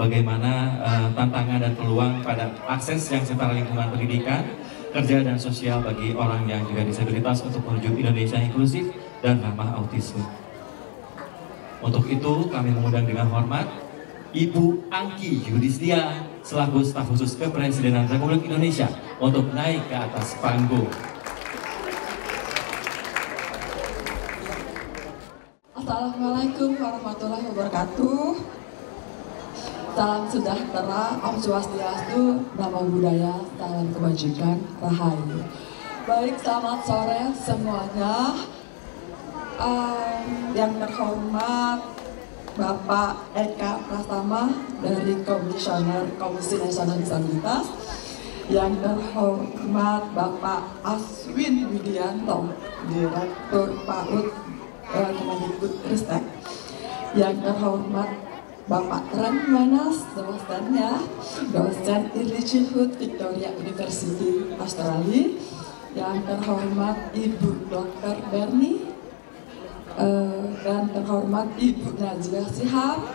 bagaimana tantangan dan peluang pada akses yang setara lingkungan pendidikan, kerja dan sosial bagi orang yang juga disabilitas untuk menuju Indonesia yang inklusif dan ramah autisme. Untuk itu kami mengundang dengan hormat Ibu Angki Yudhistia selaku staf khusus Kepresidenan Republik Indonesia untuk naik ke atas panggung. Assalamualaikum warahmatullahi wabarakatuh. Salam sejahtera, Om Swastiastu, Namo Buddhaya, salam kebajikan, Rahayu. Baik, selamat sore semuanya. Yang terhormat Bapak Eka Pratama dari Komisioner Komisi Nasional Disabilitas, yang terhormat Bapak Aswin Widianto, Direktur PAUD Kemendikbudristek, yang terhormat Bapak Ren Manas, dosennya, dosen Early Childhood Victoria University Australia, yang terhormat Ibu Dr. Bernie, dan terhormat Ibu Najwa Shihab,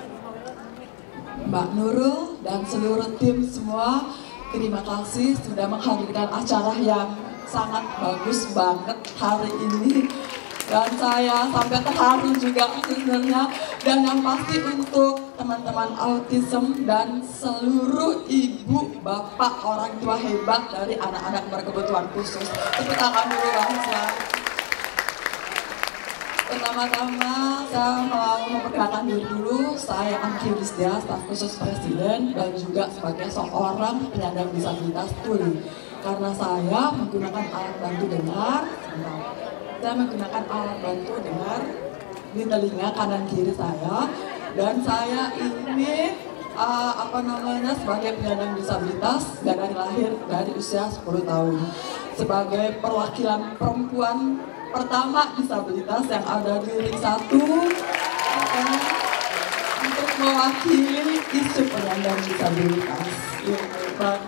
Mbak Nurul, dan seluruh tim semua. Terima kasih sudah menghadirkan acara yang sangat bagus banget hari ini. Dan saya sampai terharu juga sebenarnya. Dan yang pasti untuk teman-teman autism dan seluruh ibu, bapak, orang tua hebat dari anak-anak berkebutuhan khusus. Tepuk tangan dulu langsung. Pertama-tama saya mau memperkenalkan diri dulu. Saya Angki Yudhistia, staf khusus Presiden dan juga sebagai seorang penyandang disabilitas tuli. Karena saya menggunakan alat bantu dengar, di telinga kanan kiri saya, dan saya ini sebagai penyandang disabilitas dari lahir dari usia 10 tahun sebagai perwakilan perempuan pertama disabilitas yang ada di ring 1 untuk mewakili isu penyandang disabilitas.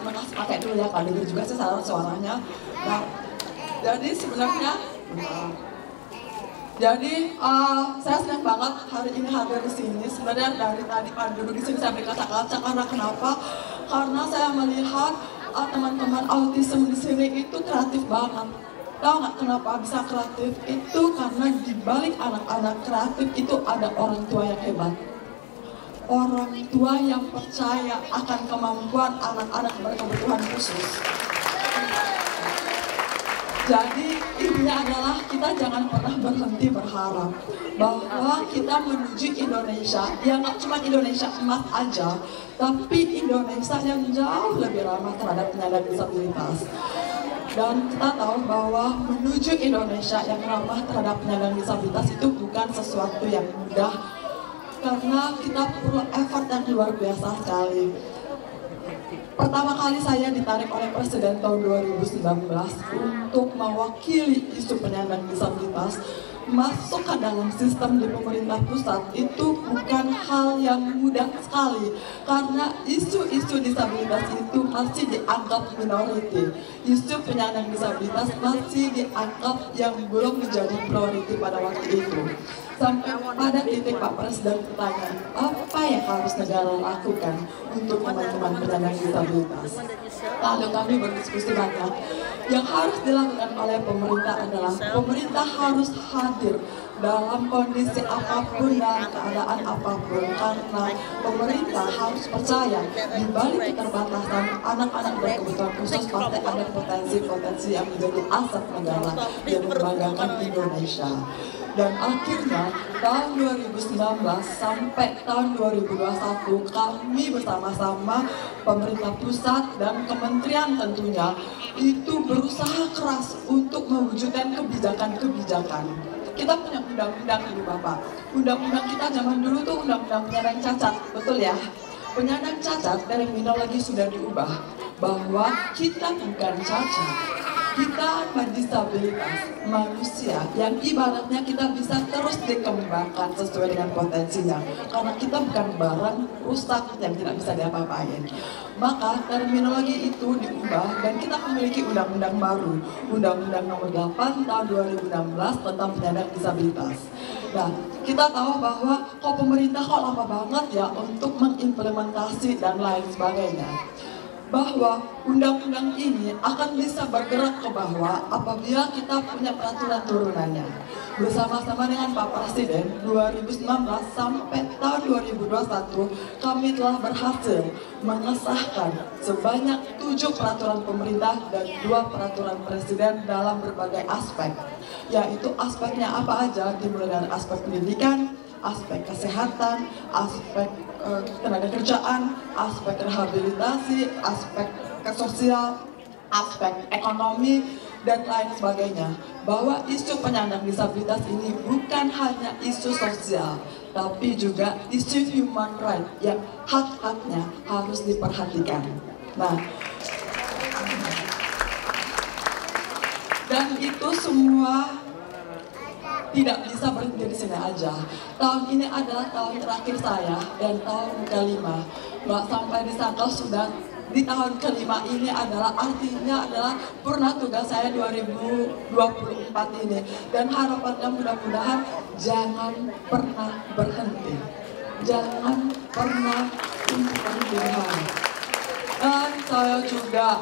Makasih pakai dulu ya, kalau dengar juga saya salah suaranya. Nah, jadi sebenarnya saya senang banget hari ini hadir di sini. Sebenarnya dari tadi Pak duduk di sini saya berkaca-kaca karena kenapa? Karena saya melihat teman-teman autism di sini itu kreatif banget. Tahu nggak kenapa bisa kreatif? Itu karena di balik anak-anak kreatif itu ada orang tua yang hebat. Orang tua yang percaya akan kemampuan anak-anak berkebutuhan khusus. Jadi intinya adalah kita jangan pernah berhenti berharap bahwa kita menuju Indonesia, ya nggak cuma Indonesia emas aja, tapi Indonesia yang jauh lebih ramah terhadap penyandang disabilitas. Dan kita tahu bahwa menuju Indonesia yang ramah terhadap penyandang disabilitas itu bukan sesuatu yang mudah, karena kita perlu effort yang luar biasa sekali. Pertama kali saya ditarik oleh Presiden tahun 2019 untuk mewakili isu penyandang disabilitas masuk ke dalam sistem di pemerintah pusat itu bukan hal yang mudah sekali, karena isu-isu disabilitas itu masih dianggap minority. Isu penyandang disabilitas masih dianggap yang belum menjadi priority pada waktu itu. Sampai pada titik Pak Presiden bertanya, apa yang harus negara lakukan untuk teman-teman penyandang disabilitas? Lalu kami berdiskusi banyak. Yang harus dilakukan oleh pemerintah adalah pemerintah harus hadir dalam kondisi apapun dan keadaan apapun, karena pemerintah harus percaya di balik keterbatasan anak-anak berkebutuhan khusus pasti ada potensi-potensi yang menjadi aset negara yang membanggakan Indonesia. Dan akhirnya tahun 2019 sampai tahun 2021 kami bersama-sama pemerintah pusat dan kementerian tentunya itu berusaha keras untuk mewujudkan kebijakan-kebijakan. Kita punya undang-undang Ibu Bapak. Undang-undang kita zaman dulu tuh undang-undang penyandang cacat, betul ya? Penyandang cacat terminologi sudah diubah bahwa kita bukan cacat, kita berdisabilitas manusia yang ibaratnya kita bisa terus dikembangkan sesuai dengan potensinya, karena kita bukan barang rusak yang tidak bisa diapa-apain. Maka terminologi itu diubah dan kita memiliki undang-undang baru, Undang-Undang Nomor 8 Tahun 2016 tentang penyandang disabilitas. Nah, kita tahu bahwa pemerintah lama banget ya untuk mengimplementasi dan lain sebagainya. Bahwa undang-undang ini akan bisa bergerak ke bawah apabila kita punya peraturan turunannya. Bersama-sama dengan Pak Presiden 2019 sampai tahun 2021 kami telah berhasil mengesahkan sebanyak 7 peraturan pemerintah dan 2 peraturan presiden dalam berbagai aspek, yaitu aspeknya apa aja, dimulai dari aspek pendidikan, aspek kesehatan, aspek tenaga kerjaan, aspek rehabilitasi, aspek sosial, aspek ekonomi, dan lain sebagainya. Bahwa isu penyandang disabilitas ini bukan hanya isu sosial, tapi juga isu human right yang hak-haknya harus diperhatikan. Nah, dan itu semua tidak bisa berhenti di sini aja. Tahun ini adalah tahun terakhir saya dan tahun kelima. Nggak sampai disangka sudah di tahun kelima ini adalah artinya adalah purna tugas saya 2024 ini. Dan harapannya mudah-mudahan jangan pernah berhenti. Jangan pernah berhenti. Dan saya juga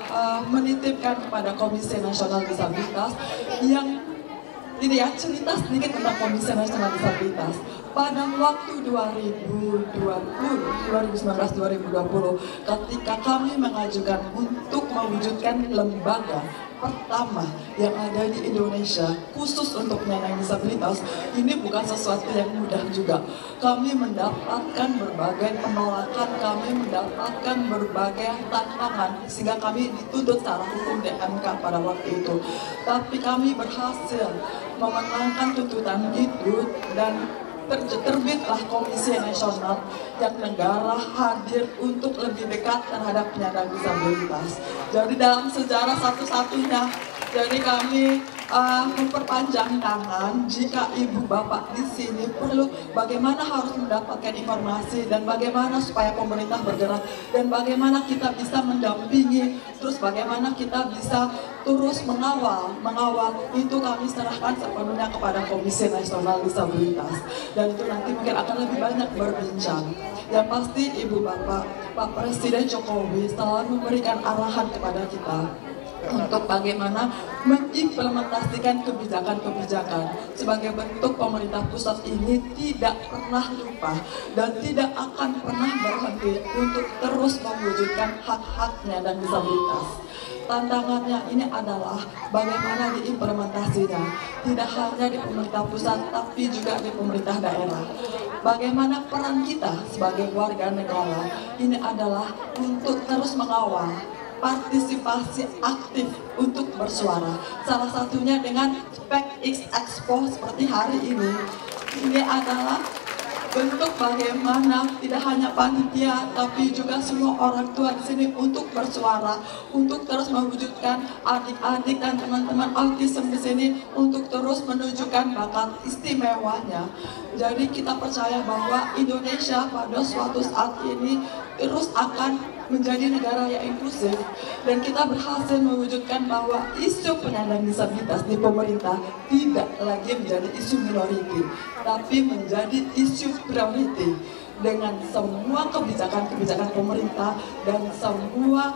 menitipkan kepada Komisi Nasional Disabilitas yang ini ya, cerita sedikit tentang Komisi Nasional Disabilitas. Pada waktu 2019-2020, ketika kami mengajukan untuk mewujudkan lembaga pertama yang ada di Indonesia khusus untuk penyandang disabilitas, ini bukan sesuatu yang mudah juga. Kami mendapatkan berbagai penolakan, kami mendapatkan berbagai tantangan, sehingga kami dituntut secara hukum di MK pada waktu itu. Tapi kami berhasil memenangkan tuntutan itu dan terbitlah Komisi Nasional yang negara hadir untuk lebih dekat terhadap penyandang disabilitas. Jadi dalam sejarah satu-satunya, jadi kami memperpanjang tangan jika ibu bapak di sini perlu bagaimana harus mendapatkan informasi dan bagaimana supaya pemerintah bergerak dan bagaimana kita bisa mendampingi, terus bagaimana kita bisa terus mengawal itu kami serahkan sepenuhnya kepada Komisi Nasional Disabilitas, dan itu nanti mungkin akan lebih banyak berbincang. Yang pasti ibu bapak, Pak Presiden Jokowi selalu memberikan arahan kepada kita untuk bagaimana mengimplementasikan kebijakan-kebijakan. Sebagai bentuk pemerintah pusat ini tidak pernah lupa dan tidak akan pernah berhenti untuk terus mewujudkan hak-haknya dan disabilitas. Tantangannya ini adalah bagaimana diimplementasinya, tidak hanya di pemerintah pusat tapi juga di pemerintah daerah. Bagaimana peran kita sebagai warga negara ini adalah untuk terus mengawal partisipasi aktif untuk bersuara. Salah satunya dengan SpecX Expo seperti hari ini. Ini adalah bentuk bagaimana tidak hanya panitia tapi juga semua orang tua di sini untuk bersuara, untuk terus mewujudkan adik-adik dan teman-teman autism di sini untuk terus menunjukkan bakat istimewanya. Jadi kita percaya bahwa Indonesia pada suatu saat ini terus akan menjadi negara yang inklusif, dan kita berhasil mewujudkan bahwa isu penyandang disabilitas di pemerintah tidak lagi menjadi isu minoriti, tapi menjadi isu priority dengan semua kebijakan-kebijakan pemerintah dan semua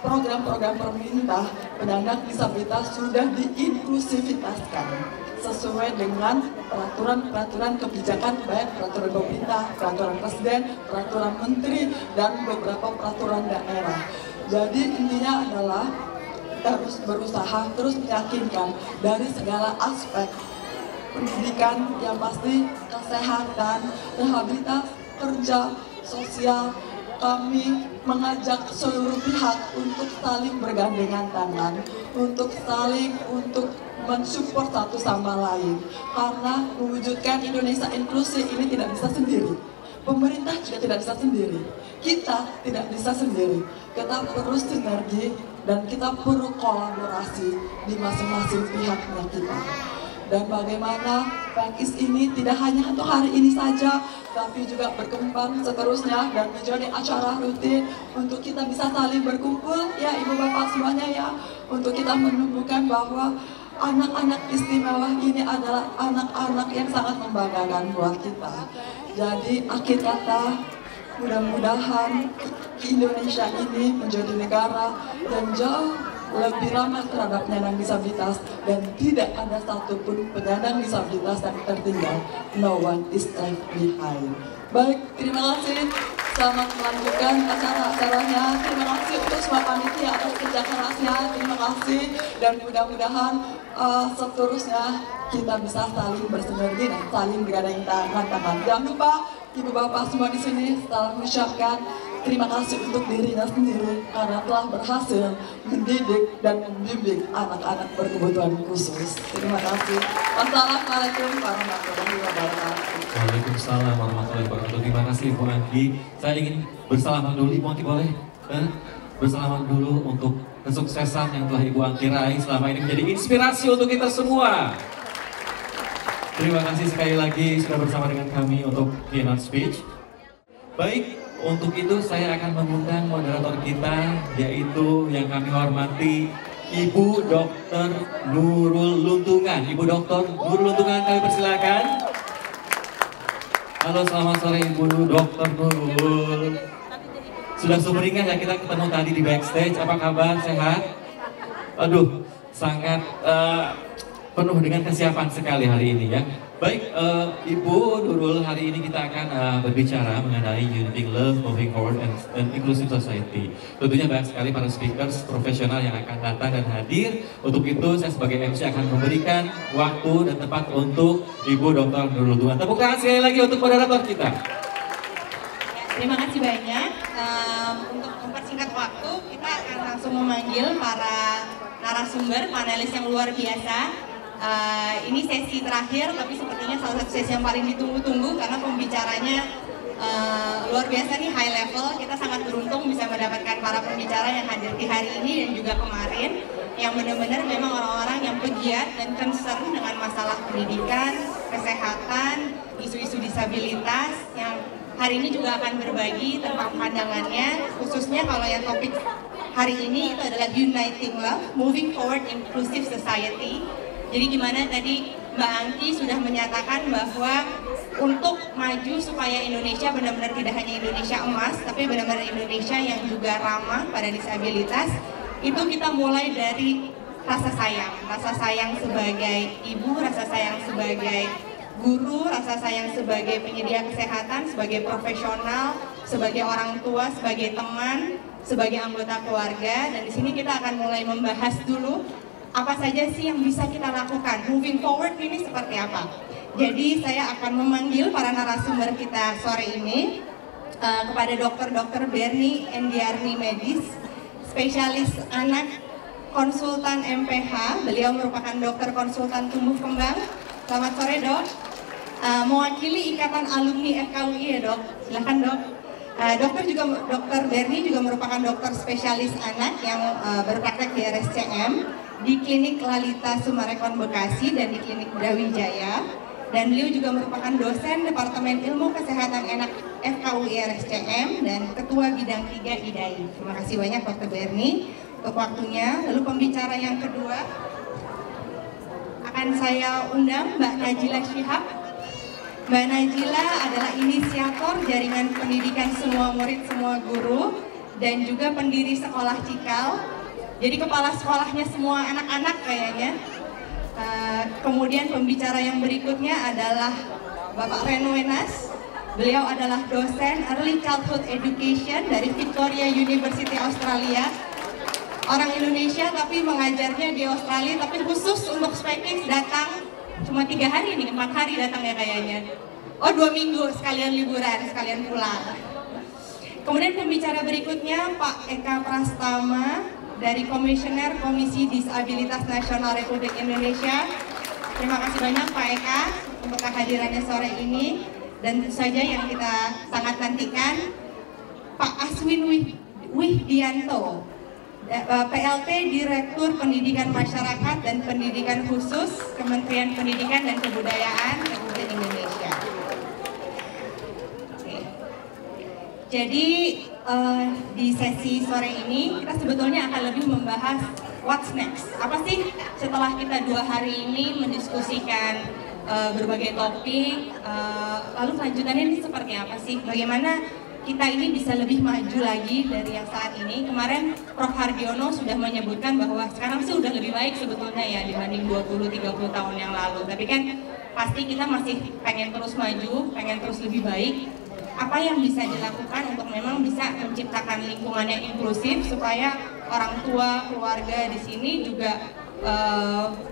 program-program pemerintah. Penyandang disabilitas sudah diinklusivitaskan sesuai dengan peraturan-peraturan kebijakan, baik peraturan pemerintah, peraturan presiden, peraturan menteri, dan beberapa peraturan daerah. Jadi intinya adalah kita harus berusaha terus meyakinkan dari segala aspek pendidikan, yang pasti kesehatan, rehabilitasi, kerja, sosial. Kami mengajak seluruh pihak untuk saling bergandengan tangan, untuk mensupport satu sama lain, karena mewujudkan Indonesia inklusif ini tidak bisa sendiri. Pemerintah juga tidak bisa sendiri. Kita tidak bisa sendiri. Kita perlu sinergi dan kita perlu kolaborasi di masing-masing pihaknya kita. Dan bagaimana Pakis ini tidak hanya untuk hari ini saja, tapi juga berkembang seterusnya dan menjadi acara rutin untuk kita bisa saling berkumpul, ya Ibu Bapak semuanya ya, untuk kita menemukan bahwa anak-anak istimewa ini adalah anak-anak yang sangat membanggakan buat kita. Jadi akhir kata, mudah-mudahan Indonesia ini menjadi negara yang jauh lebih ramah terhadap penyandang disabilitas dan tidak ada satupun penyandang disabilitas yang tertinggal. No one is left behind. Baik, terima kasih. Selamat melanjutkan acara-acaranya. Terima kasih untuk semua panitia atas kerja kerasnya. Terima kasih dan mudah-mudahan seterusnya kita bisa saling bersinergi dan saling bergandeng tangan. Jangan lupa Ibu Bapak semua di sini selalu mengucapkan terima kasih untuk dirinya sendiri karena telah berhasil mendidik dan membimbing anak-anak berkebutuhan khusus. Terima kasih. Wassalamualaikum warahmatullahi wabarakatuh. Waalaikumsalam warahmatullahi wabarakatuh. Terima kasih Ibu Angki. Saya ingin bersalaman dulu, Ibu Angki boleh? Bersalaman dulu untuk kesuksesan yang telah Ibu Angki raih selama ini menjadi inspirasi untuk kita semua. Terima kasih sekali lagi sudah bersama dengan kami untuk keynote speech. Baik, untuk itu saya akan mengundang moderator kita, yaitu yang kami hormati Ibu Dr. Nurul Luntungan. Ibu Dr. Nurul Luntungan, kami persilakan. Halo, selamat sore Ibu Dr. Nurul. Sudah sumringah ya kita ketemu tadi di backstage. Apa kabar? Sehat? Aduh, sangat penuh dengan kesiapan sekali hari ini ya. Baik, Ibu Nurul, hari ini kita akan berbicara mengenai Uniting Love, Moving Forward, and Inclusive Society. Tentunya banyak sekali para speakers profesional yang akan datang dan hadir. Untuk itu saya sebagai MC akan memberikan waktu dan tempat untuk Ibu Dr. Nurul Luntungan. Tepuk tangan sekali lagi untuk moderator kita. Terima kasih banyak. Untuk mempersingkat waktu, kita akan langsung memanggil para narasumber, panelis yang luar biasa. Ini sesi terakhir, tapi sepertinya salah satu sesi yang paling ditunggu-tunggu karena pembicaranya luar biasa nih, high level. Kita sangat beruntung bisa mendapatkan para pembicara yang hadir di hari ini dan juga kemarin, yang benar-benar memang orang-orang yang pegiat dan concern dengan masalah pendidikan, kesehatan, isu-isu disabilitas, yang hari ini juga akan berbagi tentang pandangannya, khususnya kalau yang topik hari ini itu adalah Uniting Love, Moving Forward Inclusive Society. Jadi gimana tadi Mbak Angki sudah menyatakan bahwa untuk maju supaya Indonesia benar-benar tidak hanya Indonesia emas, tapi benar-benar Indonesia yang juga ramah pada disabilitas, itu kita mulai dari rasa sayang sebagai ibu, rasa sayang sebagai guru, rasa sayang sebagai penyedia kesehatan, sebagai profesional, sebagai orang tua, sebagai teman, sebagai anggota keluarga. Dan di sini kita akan mulai membahas dulu apa saja sih yang bisa kita lakukan, moving forward ini seperti apa. Jadi saya akan memanggil para narasumber kita sore ini kepada Dr. Bernie Endiarni Medis, spesialis anak, konsultan MPH. Beliau merupakan dokter konsultan tumbuh kembang. Selamat sore Dok. Mewakili Ikatan Alumni FKUI ya Dok. Silakan Dok. Dr. Bernie juga merupakan dokter spesialis anak yang berpraktek di RSCM, di Klinik Lalita Sumarekon Bekasi dan di Klinik Brawijaya. Dan beliau juga merupakan dosen Departemen Ilmu Kesehatan Anak FKUI RSCM dan Ketua Bidang 3 IDAI. Terima kasih banyak Dr. Bernie untuk waktunya. Lalu pembicara yang kedua akan saya undang Mbak Najila Shihab. Mbak Najila adalah inisiator jaringan pendidikan semua murid, semua guru, dan juga pendiri sekolah Cikal. Jadi kepala sekolahnya semua anak-anak kayaknya. Kemudian pembicara yang berikutnya adalah Bapak Reno Wenas. Beliau adalah dosen Early Childhood Education dari Victoria University Australia. Orang Indonesia tapi mengajarnya di Australia, tapi khusus untuk Spekis datang cuma 3 hari nih, 4 hari datangnya kayaknya. Oh 2 minggu sekalian liburan, sekalian pulang. Kemudian pembicara berikutnya Pak Eka Prastama dari Komisioner Komisi Disabilitas Nasional Republik Indonesia. Terima kasih banyak Pak Eka untuk kehadirannya sore ini. Dan tentu saja yang kita sangat nantikan, Pak Aswin Wihdianto, PLT Direktur Pendidikan Masyarakat dan Pendidikan Khusus Kementerian Pendidikan dan Kebudayaan Republik Indonesia. Oke. Jadi di sesi sore ini kita sebetulnya akan lebih membahas what's next. Apa sih setelah kita 2 hari ini mendiskusikan berbagai topik, lalu kelanjutannya ini seperti apa sih? Bagaimana kita ini bisa lebih maju lagi dari yang saat ini? Kemarin Prof. Hardiono sudah menyebutkan bahwa sekarang sih udah lebih baik sebetulnya ya dibanding 20-30 tahun yang lalu. Tapi kan pasti kita masih pengen terus maju, pengen terus lebih baik. Apa yang bisa dilakukan untuk memang bisa menciptakan lingkungan yang inklusif supaya orang tua, keluarga di sini juga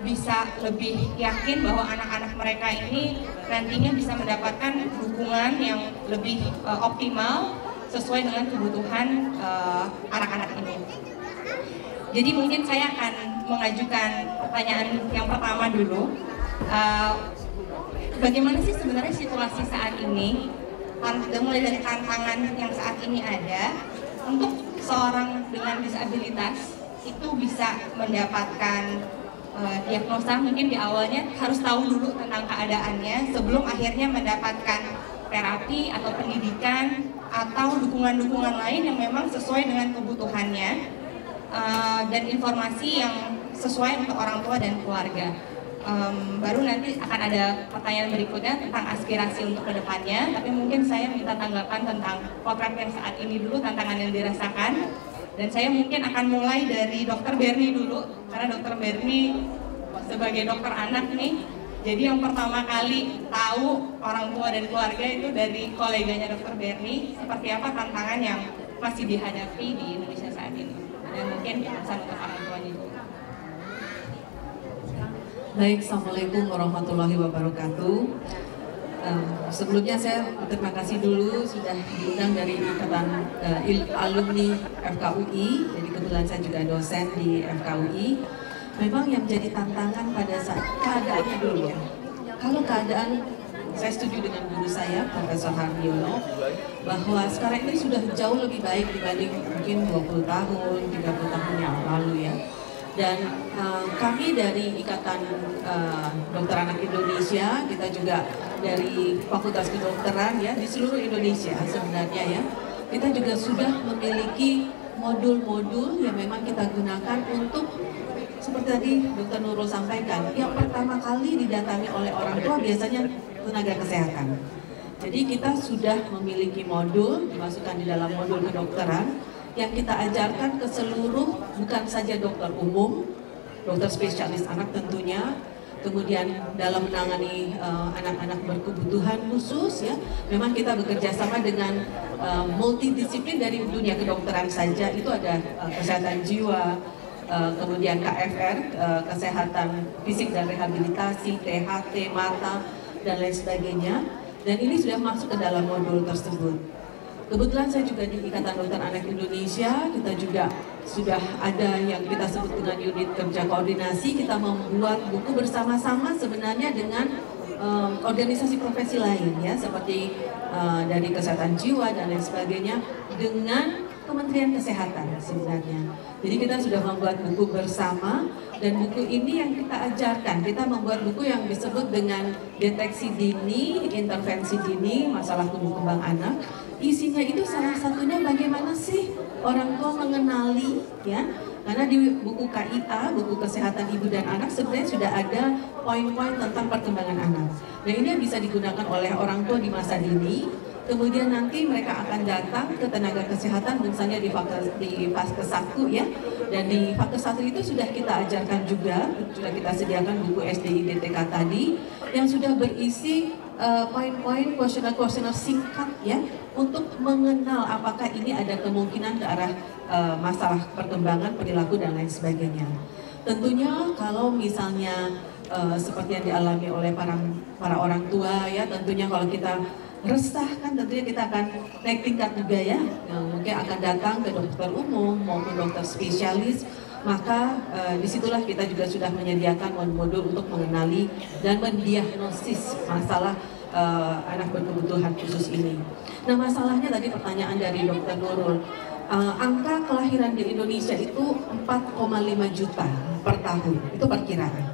bisa lebih yakin bahwa anak-anak mereka ini nantinya bisa mendapatkan dukungan yang lebih optimal sesuai dengan kebutuhan anak-anak ini. Jadi mungkin saya akan mengajukan pertanyaan yang pertama dulu. Bagaimana sih sebenarnya situasi saat ini, mulai dari tantangan yang saat ini ada untuk seorang dengan disabilitas itu bisa mendapatkan diagnosa. Mungkin di awalnya harus tahu dulu tentang keadaannya sebelum akhirnya mendapatkan terapi atau pendidikan atau dukungan-dukungan lain yang memang sesuai dengan kebutuhannya, dan informasi yang sesuai untuk orang tua dan keluarga. Baru nanti akan ada pertanyaan berikutnya tentang aspirasi untuk kedepannya, tapi mungkin saya minta tanggapan tentang potret yang saat ini dulu, tantangan yang dirasakan. Dan saya mungkin akan mulai dari Dr. Berni dulu, karena Dr. Berni sebagai dokter anak nih, jadi yang pertama kali tahu orang tua dan keluarga itu dari koleganya Dr. Berni, seperti apa tantangan yang masih dihadapi di Indonesia saat ini. Dan mungkin pesan untuk orang tuanya juga. Baik, Assalamualaikum warahmatullahi wabarakatuh. Sebelumnya saya terima kasih dulu sudah diundang dari Ikatan Alumni FKUI. Jadi kebetulan saya juga dosen di FKUI. Memang yang menjadi tantangan pada saat keadaannya dulu. Kalau keadaan, saya setuju dengan guru saya, Profesor Hardiono, bahwa sekarang ini sudah jauh lebih baik dibanding mungkin 20 tahun, 30 tahun yang lalu ya. Dan kami dari Ikatan Dokter Anak Indonesia, kita juga dari Fakultas Kedokteran ya, di seluruh Indonesia sebenarnya ya, kita juga sudah memiliki modul-modul yang memang kita gunakan untuk, seperti tadi Dr. Nurul sampaikan, yang pertama kali didatangi oleh orang tua biasanya tenaga kesehatan. Jadi kita sudah memiliki modul, dimasukkan di dalam modul kedokteran, yang kita ajarkan ke seluruh, bukan saja dokter umum, dokter spesialis anak tentunya, kemudian dalam menangani anak-anak berkebutuhan khusus ya, memang kita bekerja sama dengan multidisiplin dari dunia kedokteran saja, itu ada kesehatan jiwa, kemudian KFR, kesehatan fisik dan rehabilitasi, THT, mata, dan lain sebagainya, dan ini sudah masuk ke dalam modul tersebut. Kebetulan saya juga di Ikatan Dokter Anak Indonesia, kita juga sudah ada yang kita sebut dengan unit kerja koordinasi. Kita membuat buku bersama-sama sebenarnya dengan organisasi profesi lain ya, seperti dari kesehatan jiwa dan lain sebagainya, dengan Kementerian Kesehatan sebenarnya. Jadi kita sudah membuat buku bersama, dan buku ini yang kita ajarkan, kita membuat buku yang disebut dengan deteksi dini, intervensi dini, masalah tumbuh kembang anak. Isinya itu salah satunya bagaimana sih orang tua mengenali ya, karena di buku KIA, buku Kesehatan Ibu dan Anak, sebenarnya sudah ada poin-poin tentang perkembangan anak. Nah ini yang bisa digunakan oleh orang tua di masa dini. Kemudian nanti mereka akan datang ke tenaga kesehatan, misalnya di Faskes 1 ya, dan di Faskes 1 itu sudah kita ajarkan juga, sudah kita sediakan buku SDI-DTK tadi, yang sudah berisi poin-poin kuesioner-kuesioner singkat ya, untuk mengenal apakah ini ada kemungkinan ke arah masalah perkembangan, perilaku, dan lain sebagainya. Tentunya kalau misalnya seperti yang dialami oleh para orang tua ya, tentunya kalau kita resah kan tentunya kita akan naik tingkat juga ya, mungkin akan datang ke dokter umum maupun dokter spesialis, maka disitulah kita juga sudah menyediakan modul untuk mengenali dan mendiagnosis masalah anak berkebutuhan khusus ini. Nah, masalahnya tadi pertanyaan dari Dr. Nurul, angka kelahiran di Indonesia itu 4,5 juta per tahun, itu perkiraan.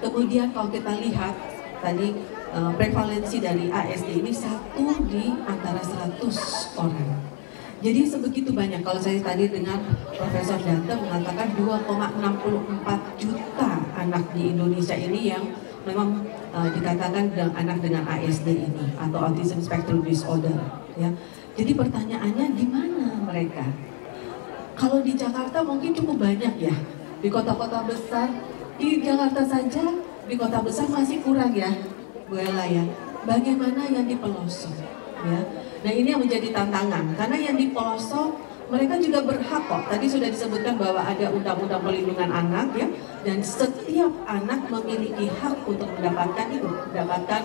Kemudian kalau kita lihat tadi prevalensi dari ASD ini 1 di antara 100 orang. Jadi sebegitu banyak. Kalau saya tadi dengar Profesor Dante mengatakan 2,64 juta anak di Indonesia ini yang memang dikatakan anak dengan ASD ini atau Autism Spectrum Disorder. Ya. Jadi pertanyaannya di mana mereka? Kalau di Jakarta mungkin cukup banyak ya. Di kota-kota besar, di Jakarta saja di kota besar masih kurang ya, Bu Ella ya. Bagaimana yang di pelosok? Ya. Nah ini yang menjadi tantangan, karena yang di pelosok mereka juga berhak kok. Tadi sudah disebutkan bahwa ada undang-undang perlindungan anak ya, dan setiap anak memiliki hak untuk mendapatkan itu, mendapatkan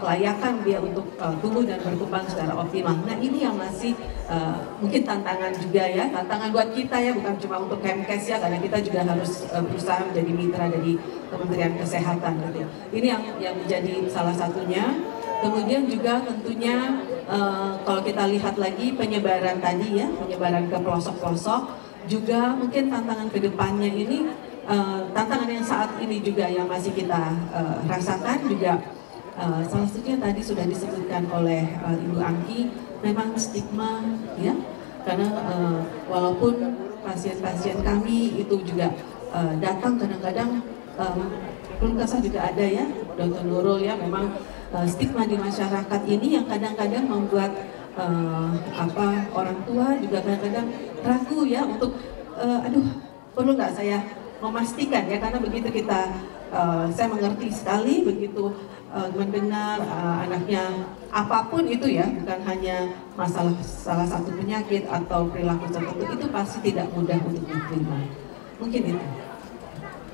kelayakan dia untuk tumbuh dan berkembang secara optimal. Nah ini yang masih mungkin tantangan juga ya, tantangan buat kita ya, bukan cuma untuk Kemkes ya, karena kita juga harus berusaha menjadi mitra dari Kementerian Kesehatan gitu. Ini yang menjadi salah satunya. Kemudian juga tentunya kalau kita lihat lagi penyebaran tadi ya, penyebaran ke pelosok-pelosok, juga mungkin tantangan kedepannya ini, tantangan yang saat ini juga yang masih kita rasakan juga, salah satunya tadi sudah disebutkan oleh Ibu Angki, memang stigma ya, karena walaupun pasien-pasien kami itu juga datang kadang-kadang keluh kesah juga ada ya, Dr. Nurul ya, memang stigma di masyarakat ini yang kadang-kadang membuat orang tua juga kadang-kadang ragu ya untuk perlu nggak saya memastikan ya, karena begitu kita saya mengerti sekali begitu mendengar anaknya apapun itu ya, bukan hanya masalah salah satu penyakit atau perilaku tertentu, itu pasti tidak mudah untuk diterima. Mungkin itu.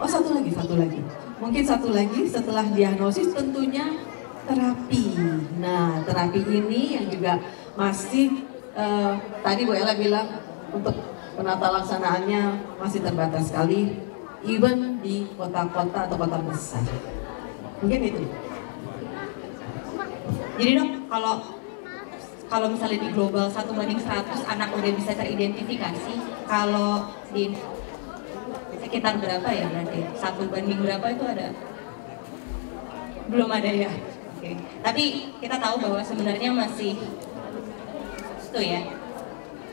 Oh satu lagi. Mungkin satu lagi setelah diagnosis tentunya terapi. Nah, terapi ini yang juga masih tadi Bu Ella bilang untuk penata laksanaannya masih terbatas sekali, even di kota-kota atau kota besar. Mungkin itu. Jadi dok, kalau misalnya di global 1 banding 100 anak udah bisa teridentifikasi, kalau di sekitar berapa ya berarti? 1 banding berapa itu ada? Belum ada ya? Oke. Tapi kita tahu bahwa sebenarnya masih itu ya,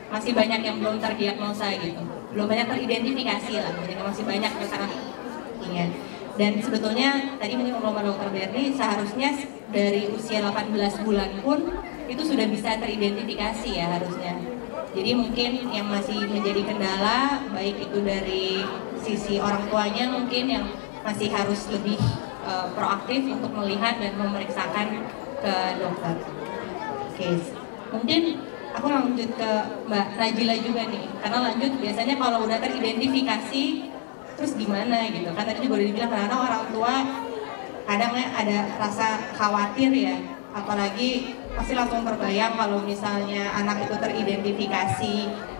masih banyak yang belum terdiagnosa gitu, belum banyak teridentifikasi lah, masih banyak sekarang. Iya. Dan sebetulnya tadi mungkin ngomong sama Dokter Berni, seharusnya dari usia 18 bulan pun itu sudah bisa teridentifikasi ya harusnya. Jadi mungkin yang masih menjadi kendala, baik itu dari sisi orang tuanya mungkin yang masih harus lebih proaktif untuk melihat dan memeriksakan ke dokter. Oke, mungkin aku lanjut ke Mbak Najila juga nih, karena lanjut biasanya kalau udah teridentifikasi terus gimana gitu kan, tadi juga udah dibilang karena orang tua kadang ada rasa khawatir ya, apalagi pasti langsung terbayang kalau misalnya anak itu teridentifikasi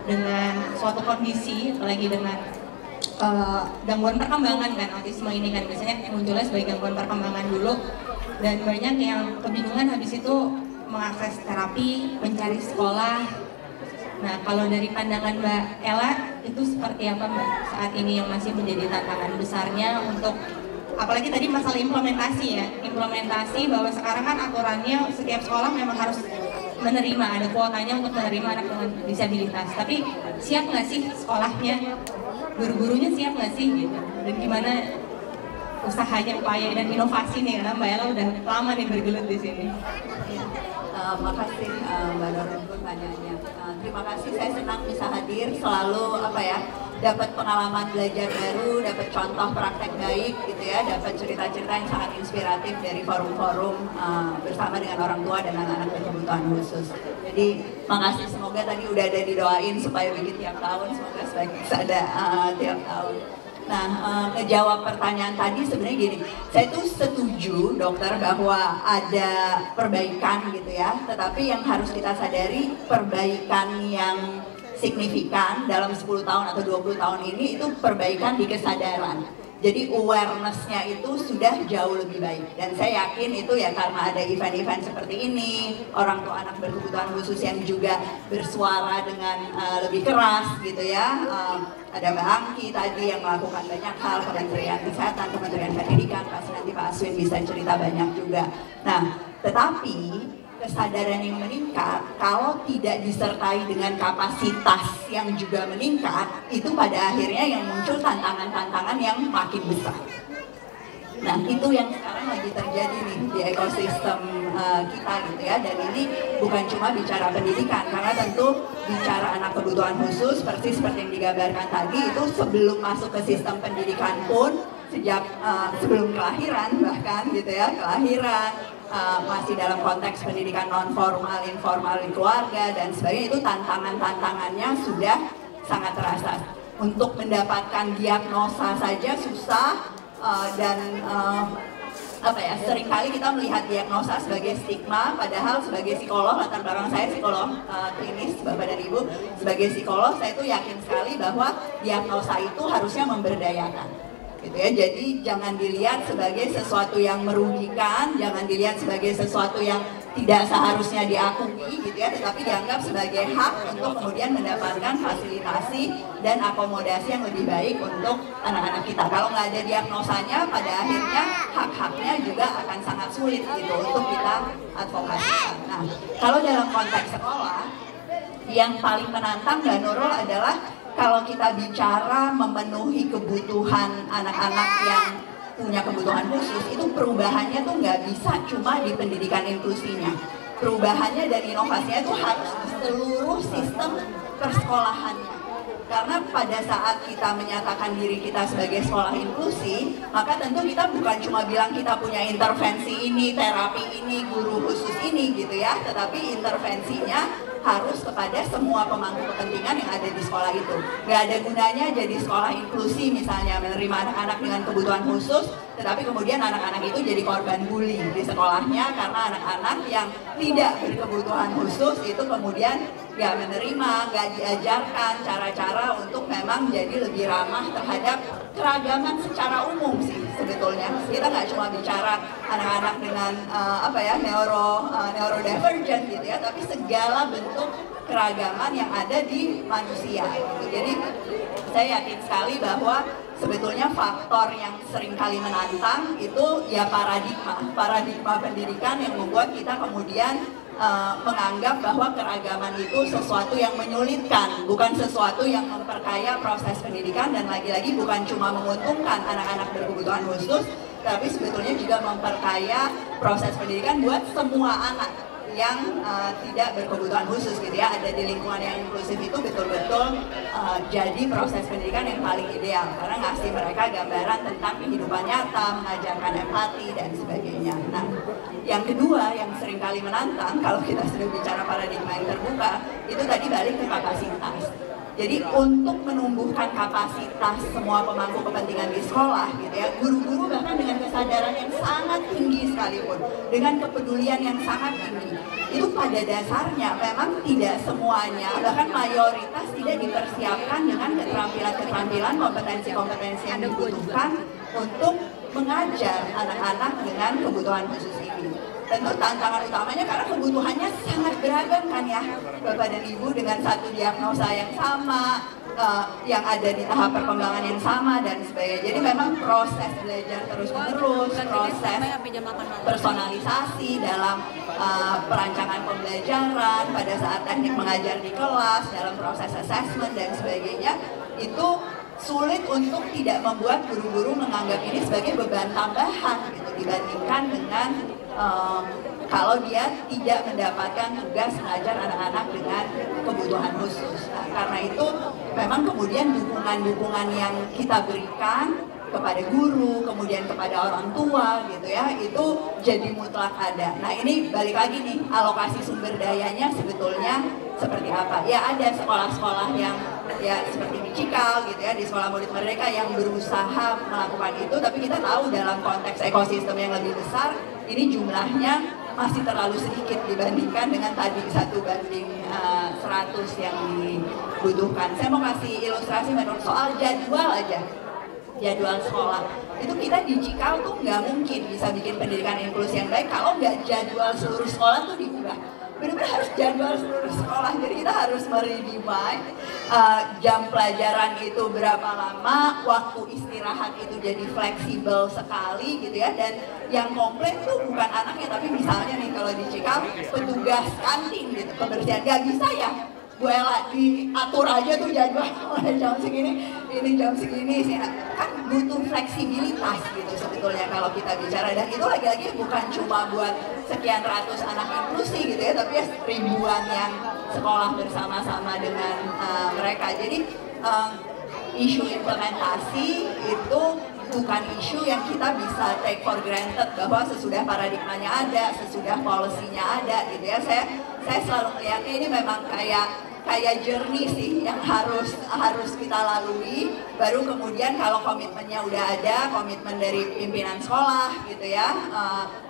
dengan suatu kondisi, apalagi dengan gangguan perkembangan kan, autisme ini kan biasanya munculnya sebagai gangguan perkembangan dulu, dan banyak yang kebingungan habis itu mengakses terapi, mencari sekolah. Nah kalau dari pandangan Mbak Ella itu seperti apa Mbak saat ini yang masih menjadi tantangan besarnya untuk, apalagi tadi masalah implementasi ya, implementasi bahwa sekarang kan aturannya setiap sekolah memang harus menerima, ada kuotanya untuk menerima anak dengan disabilitas, tapi siap nggak sih sekolahnya, guru-gurunya siap nggak sih gitu, dan gimana usahanya, upaya dan inovasi nih, karena Mbak Ella udah lama nih bergelut di sini. Makasih Mbak Nurul pun tanyanya. Terima kasih, saya senang bisa hadir, selalu dapat pengalaman belajar baru, dapat contoh praktek baik gitu ya, dapat cerita-cerita yang sangat inspiratif dari forum-forum bersama dengan orang tua dan anak-anak berkebutuhan khusus. Jadi makasih, semoga tadi udah ada didoain supaya begitu tiap tahun, semoga ada tiap tahun. Nah, ngejawab pertanyaan tadi sebenarnya gini, saya tuh setuju dokter bahwa ada perbaikan gitu ya, tetapi yang harus kita sadari perbaikan yang signifikan dalam 10 tahun atau 20 tahun ini itu perbaikan di kesadaran. Jadi awareness-nya itu sudah jauh lebih baik. Dan saya yakin itu ya karena ada event-event seperti ini, orang tua anak berkebutuhan khusus yang juga bersuara dengan lebih keras gitu ya. Ada Mbak Angki tadi yang melakukan banyak hal, Kementerian Kesehatan, Kementerian Pendidikan, pasti nanti Pak Aswin bisa cerita banyak juga. Nah, tetapi kesadaran yang meningkat kalau tidak disertai dengan kapasitas yang juga meningkat, itu pada akhirnya yang muncul tantangan-tantangan yang makin besar. Nah, itu yang sekarang lagi terjadi nih di ekosistem kita gitu ya. Dan ini bukan cuma bicara pendidikan, karena tentu bicara anak kebutuhan khusus persis seperti yang digambarkan tadi, itu sebelum masuk ke sistem pendidikan pun sejak sebelum kelahiran bahkan gitu ya, kelahiran masih dalam konteks pendidikan non formal, informal di keluarga dan sebagainya, itu tantangannya sudah sangat terasa. Untuk mendapatkan diagnosa saja susah dan seringkali kita melihat diagnosa sebagai stigma, padahal sebagai psikolog, latar belakang saya psikolog klinis, Bapak dan Ibu, sebagai psikolog saya itu yakin sekali bahwa diagnosa itu harusnya memberdayakan. Gitu ya, jadi jangan dilihat sebagai sesuatu yang merugikan, jangan dilihat sebagai sesuatu yang tidak seharusnya diakui gitu ya, tetapi dianggap sebagai hak untuk kemudian mendapatkan fasilitasi dan akomodasi yang lebih baik untuk anak-anak kita. Kalau nggak ada diagnosanya, pada akhirnya hak-haknya juga akan sangat sulit gitu untuk kita advokasikan. Nah, kalau dalam konteks sekolah, yang paling menantang Mbak Nurul adalah kalau kita bicara memenuhi kebutuhan anak-anak yang punya kebutuhan khusus, itu perubahannya tuh nggak bisa cuma di pendidikan inklusinya. Perubahannya dan inovasinya itu harus di seluruh sistem persekolahannya. Karena pada saat kita menyatakan diri kita sebagai sekolah inklusi, maka tentu kita bukan cuma bilang kita punya intervensi ini, terapi ini, guru khusus ini gitu ya, tetapi intervensinya harus kepada semua pemangku kepentingan yang ada di sekolah itu. Gak ada gunanya jadi sekolah inklusi misalnya menerima anak-anak dengan kebutuhan khusus, tetapi kemudian anak-anak itu jadi korban bully di sekolahnya karena anak-anak yang tidak berkebutuhan khusus itu kemudian gak menerima, gak diajarkan cara-cara untuk memang jadi lebih ramah terhadap keragaman secara umum sih sebetulnya. Kita nggak cuma bicara anak-anak dengan neurodivergent gitu ya, tapi segala bentuk keragaman yang ada di manusia gitu. Jadi saya yakin sekali bahwa sebetulnya faktor yang seringkali menantang itu ya paradigma pendidikan yang membuat kita kemudian menganggap bahwa keragaman itu sesuatu yang menyulitkan, bukan sesuatu yang memperkaya proses pendidikan, dan lagi-lagi bukan cuma menguntungkan anak-anak berkebutuhan khusus, tapi sebetulnya juga memperkaya proses pendidikan buat semua anak yang tidak berkebutuhan khusus gitu ya. Ada di lingkungan yang inklusif itu betul-betul jadi proses pendidikan yang paling ideal karena ngasih mereka gambaran tentang kehidupan nyata, mengajarkan empati dan sebagainya. Nah, yang kedua yang seringkali menantang kalau kita sudah bicara paradigma yang terbuka, itu tadi balik ke kapasitas. Jadi untuk menumbuhkan kapasitas semua pemangku kepentingan di sekolah gitu ya, guru-guru bahkan dengan kesadaran yang sangat tinggi sekalipun, dengan kepedulian yang sangat tinggi, itu pada dasarnya memang tidak semuanya, bahkan mayoritas tidak dipersiapkan dengan keterampilan-keterampilan, kompetensi-kompetensi yang dibutuhkan untuk mengajar anak-anak dengan kebutuhan khusus ini. Tentu tantangan utamanya karena kebutuhannya sangat beragam kan ya Bapak dan Ibu, dengan satu diagnosa yang sama, yang ada di tahap perkembangan yang sama dan sebagainya. Jadi memang proses belajar terus-menerus, proses personalisasi dalam perancangan pembelajaran, pada saat teknik mengajar di kelas, dalam proses assessment dan sebagainya, itu sulit untuk tidak membuat guru-guru menganggap ini sebagai beban tambahan gitu, dibandingkan dengan kalau dia tidak mendapatkan tugas mengajar anak-anak dengan kebutuhan khusus. Nah, karena itu memang kemudian dukungan-dukungan yang kita berikan kepada guru, kemudian kepada orang tua gitu ya, itu jadi mutlak ada. Nah ini balik lagi nih, alokasi sumber dayanya sebetulnya seperti apa? Ya ada sekolah-sekolah yang ya seperti di Cikal gitu ya, di Sekolah Murid Merdeka yang berusaha melakukan itu, tapi kita tahu dalam konteks ekosistem yang lebih besar, ini jumlahnya masih terlalu sedikit dibandingkan dengan tadi 1:100 yang dibutuhkan. Saya mau kasih ilustrasi menurut soal jadwal aja. jadwal sekolah. Itu kita di Cikal tuh nggak mungkin bisa bikin pendidikan inklusi yang baik kalau nggak jadwal seluruh sekolah tuh diubah. Benar-benar harus jadwal seluruh sekolah, jadi kita harus meredefine jam pelajaran itu berapa lama, waktu istirahat itu jadi fleksibel sekali gitu ya. Dan yang komplain tuh bukan anaknya, tapi misalnya nih kalau di Cikal petugas kantin gitu, kebersihan, nggak bisa ya Bu Ella diatur aja tuh jadwal mulai jam segini, ini jam segini sih. Kan butuh fleksibilitas gitu sebetulnya kalau kita bicara, dan itu lagi-lagi bukan cuma buat sekian ratus anak inklusi gitu ya, tapi ya ribuan yang sekolah bersama-sama dengan mereka. Jadi isu implementasi itu bukan isu yang kita bisa take for granted, bahwa sesudah paradigmanya ada, sesudah policy-nya ada gitu ya. Saya selalu melihatnya ini memang kayak journey sih yang harus kita lalui, baru kemudian kalau komitmennya udah ada, komitmen dari pimpinan sekolah gitu ya,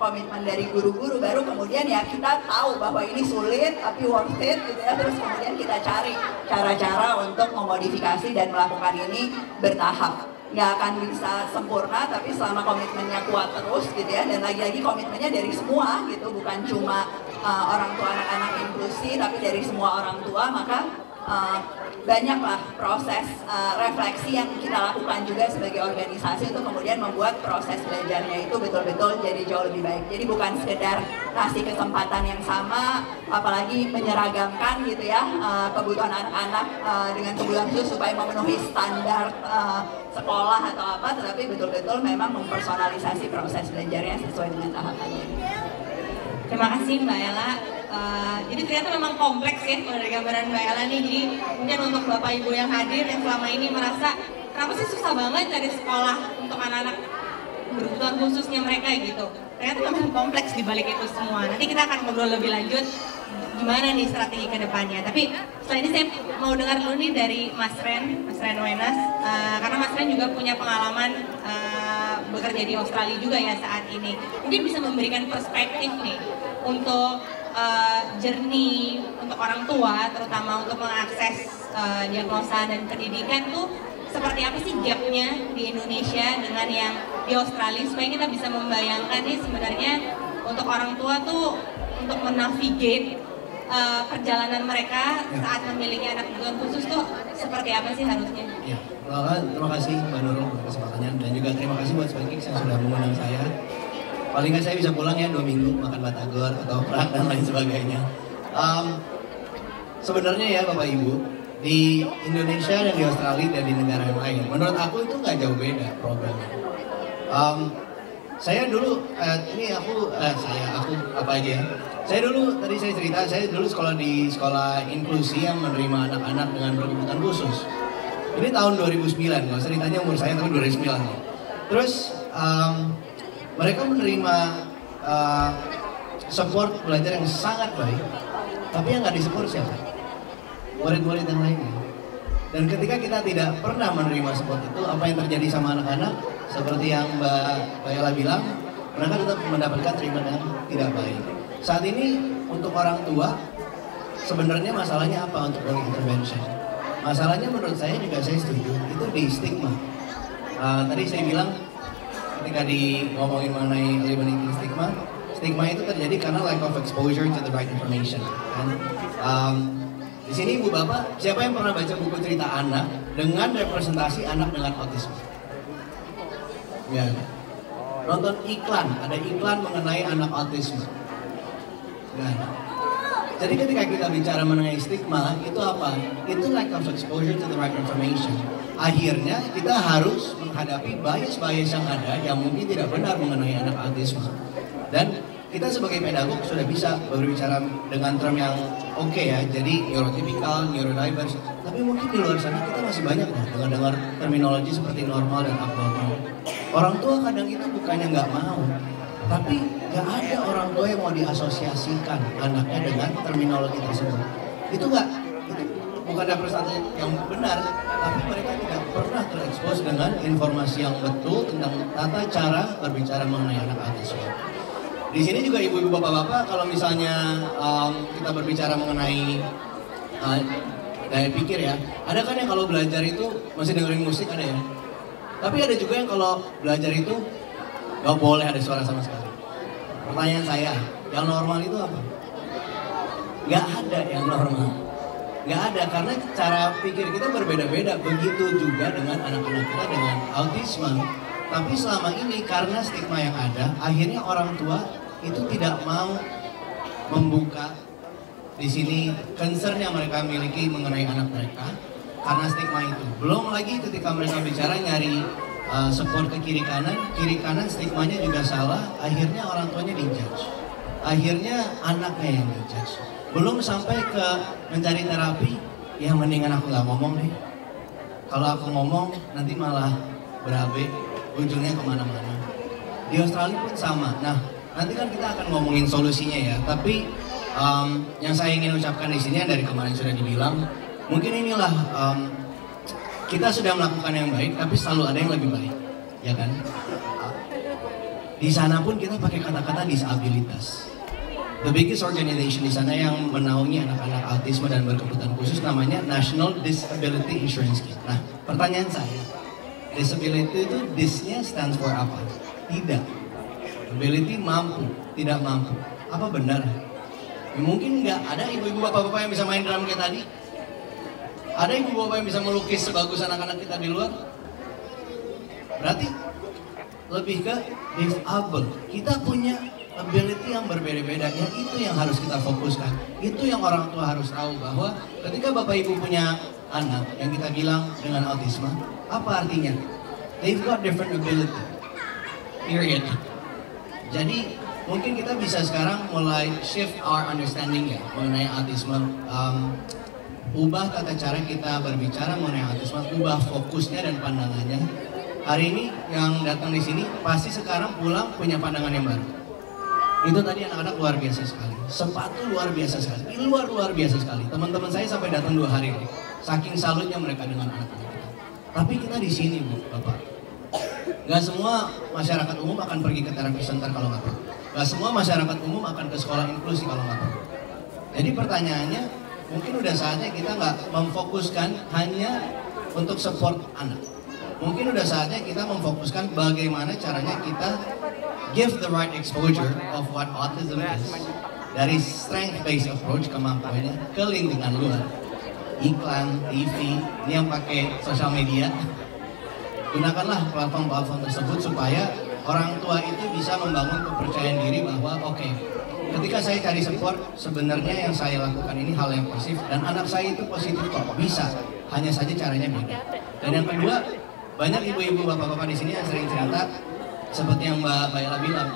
komitmen dari guru-guru, baru kemudian ya kita tahu bahwa ini sulit tapi worth it gitu ya, terus kemudian kita cari cara-cara untuk memodifikasi dan melakukan ini bertahap. Nggak akan bisa sempurna, tapi selama komitmennya kuat terus gitu ya, dan lagi-lagi komitmennya dari semua gitu, bukan cuma orang tua anak-anak inklusi, tapi dari semua orang tua, maka banyaklah proses refleksi yang kita lakukan juga sebagai organisasi untuk kemudian membuat proses belajarnya itu betul-betul jadi jauh lebih baik. Jadi bukan sekedar kasih kesempatan yang sama, apalagi menyeragamkan gitu ya kebutuhan anak-anak dengan kebutuhan khusus supaya memenuhi standar sekolah atau apa, tetapi betul-betul memang mempersonalisasi proses belajarnya sesuai dengan tahapannya. Terima kasih Mbak Ella. Jadi ternyata memang kompleks ya kalau dari gambaran Mbak Ella nih. Jadi mungkin untuk Bapak Ibu yang hadir yang selama ini merasa kenapa sih susah banget cari sekolah untuk anak-anak berkebutuhan khususnya mereka gitu. Ternyata memang kompleks di balik itu semua. Nanti kita akan ngobrol lebih lanjut gimana nih strategi ke depannya. Tapi setelah ini saya mau dengar dulu nih dari Mas Ren Wenas, karena Mas Ren juga punya pengalaman bekerja di Australia juga ya saat ini. Mungkin bisa memberikan perspektif nih untuk journey untuk orang tua, terutama untuk mengakses diagnosa dan pendidikan tuh seperti apa sih gapnya di Indonesia dengan yang di Australia, supaya kita bisa membayangkan nih sebenarnya untuk orang tua tuh untuk menavigate perjalanan mereka saat memiliki anak kebutuhan khusus tuh seperti apa sih harusnya? Ya, terima kasih Mbak Nurul untuk kesempatannya, dan juga terima kasih buat Spikix yang sudah mengundang saya. Paling nggak saya bisa pulang ya 2 minggu makan batagor atau prak dan lain sebagainya. Sebenarnya ya Bapak Ibu, di Indonesia dan di Australia dan di negara yang lain, menurut aku itu nggak jauh beda programnya. Saya dulu, aku apa aja ya? Saya dulu, tadi saya cerita, saya dulu sekolah di sekolah inklusi yang menerima anak-anak dengan berkebutuhan khusus. Ini tahun 2009, nggak usah ditanya umur saya, tapi 2009. Terus mereka menerima support belajar yang sangat baik, tapi yang nggak disupport siapa? Murid-murid yang lainnya. Dan ketika kita tidak pernah menerima support itu, apa yang terjadi sama anak-anak? Seperti yang Mbak Ella bilang, mereka tetap mendapatkan treatment yang tidak baik. Saat ini untuk orang tua, sebenarnya masalahnya apa untuk early intervention? Masalahnya menurut saya juga saya setuju, itu di stigma. Tadi saya bilang, ketika ngomongin mengenai eliminating stigma itu terjadi karena lack of exposure to the right information. Di sini Ibu Bapak, siapa yang pernah baca buku cerita anak dengan representasi anak dengan autisme? Ya, nonton iklan, ada iklan mengenai anak autisme. Nah, jadi ketika kita bicara mengenai stigma, itu apa? Itu lack of exposure to the right information. Akhirnya kita harus menghadapi bias-bias yang ada yang mungkin tidak benar mengenai anak autisme. Dan kita sebagai pedagog sudah bisa berbicara dengan term yang oke ya, jadi neurotypical, neurodiverse. Tapi mungkin di luar sana kita masih banyak dengar terminologi seperti normal dan abnormal. Orang tua kadang itu bukannya nggak mau, tapi nggak ada orang tua yang mau diasosiasikan anaknya dengan terminologi tersebut. Itu bukan representasi yang benar, tapi mereka tidak pernah terekspos dengan informasi yang betul tentang tata cara berbicara mengenai anak autisme. Di sini juga ibu-ibu bapak-bapak, kalau misalnya kita berbicara mengenai daya pikir ya, ada kan yang kalau belajar itu masih dengerin musik, ada ya? Tapi ada juga yang kalau belajar itu nggak boleh ada suara sama sekali. Pertanyaan saya, yang normal itu apa? Nggak ada yang normal. Nggak ada, karena cara pikir kita berbeda-beda. Begitu juga dengan anak-anak kita dengan autisme. Tapi selama ini karena stigma yang ada, akhirnya orang tua itu tidak mau membuka di sini concern yang mereka miliki mengenai anak mereka karena stigma itu. Belum lagi ketika mereka bicara nyari support ke kiri kanan stigmanya juga salah, akhirnya orang tuanya dijudge. Akhirnya anaknya yang dijudge. Belum sampai ke mencari terapi, ya mendingan aku nggak ngomong deh. Kalau aku ngomong nanti malah berabe, ujungnya kemana-mana. Di Australia pun sama. Nah, nanti kan kita akan ngomongin solusinya ya. Tapi yang saya ingin ucapkan di sini dari kemarin sudah dibilang, mungkin inilah kita sudah melakukan yang baik, tapi selalu ada yang lebih baik, ya kan? Di sana pun kita pakai kata-kata disabilitas. The biggest organization di sana yang menaungi anak-anak autisme dan berkebutuhan khusus namanya National Disability Insurance Scheme. Nah, pertanyaan saya, disability itu dis-nya stands for apa? Tidak. Ability mampu, tidak mampu. Apa benar? Ya, mungkin nggak ada ibu-ibu bapak-bapak yang bisa main drum kayak tadi. Ada ibu bapak yang bisa melukis sebagus anak-anak kita di luar. Berarti lebih ke disable. Kita punya ability yang berbeda-beda, ya itu yang harus kita fokuskan. Itu yang orang tua harus tahu, bahwa ketika bapak ibu punya anak yang kita bilang dengan autisme, apa artinya? They've got different ability. Period. Jadi mungkin kita bisa sekarang mulai shift our understanding ya mengenai autisme. Ubah tata cara kita berbicara mengenai autisme, ubah fokusnya dan pandangannya. Hari ini yang datang di sini pasti sekarang pulang punya pandangan yang baru. Itu tadi anak-anak luar biasa sekali. Sepatu luar biasa sekali. Luar biasa sekali. Teman-teman saya sampai datang 2 hari. Saking salutnya mereka dengan anak-anak kita. Tapi kita di sini, Bu, Bapak. Gak semua masyarakat umum akan pergi ke terapi center kalau nggak perlu. Gak semua masyarakat umum akan ke sekolah inklusi kalau nggak perlu. Jadi pertanyaannya, mungkin udah saatnya kita nggak memfokuskan hanya untuk support anak. Mungkin udah saatnya kita memfokuskan bagaimana caranya kita give the right exposure of what autism is, dari strength-based approach kemampuannya ke lingkungan luar, iklan, TV, ini yang pakai sosial media. Gunakanlah platform-platform tersebut supaya orang tua itu bisa membangun kepercayaan diri bahwa oke, ketika saya cari support, sebenarnya yang saya lakukan ini hal yang positif dan anak saya itu positif kok, bisa, hanya saja caranya beda. Dan yang kedua, banyak ibu-ibu bapak-bapak di sini yang sering cerita seperti yang Mbak Ella bilang,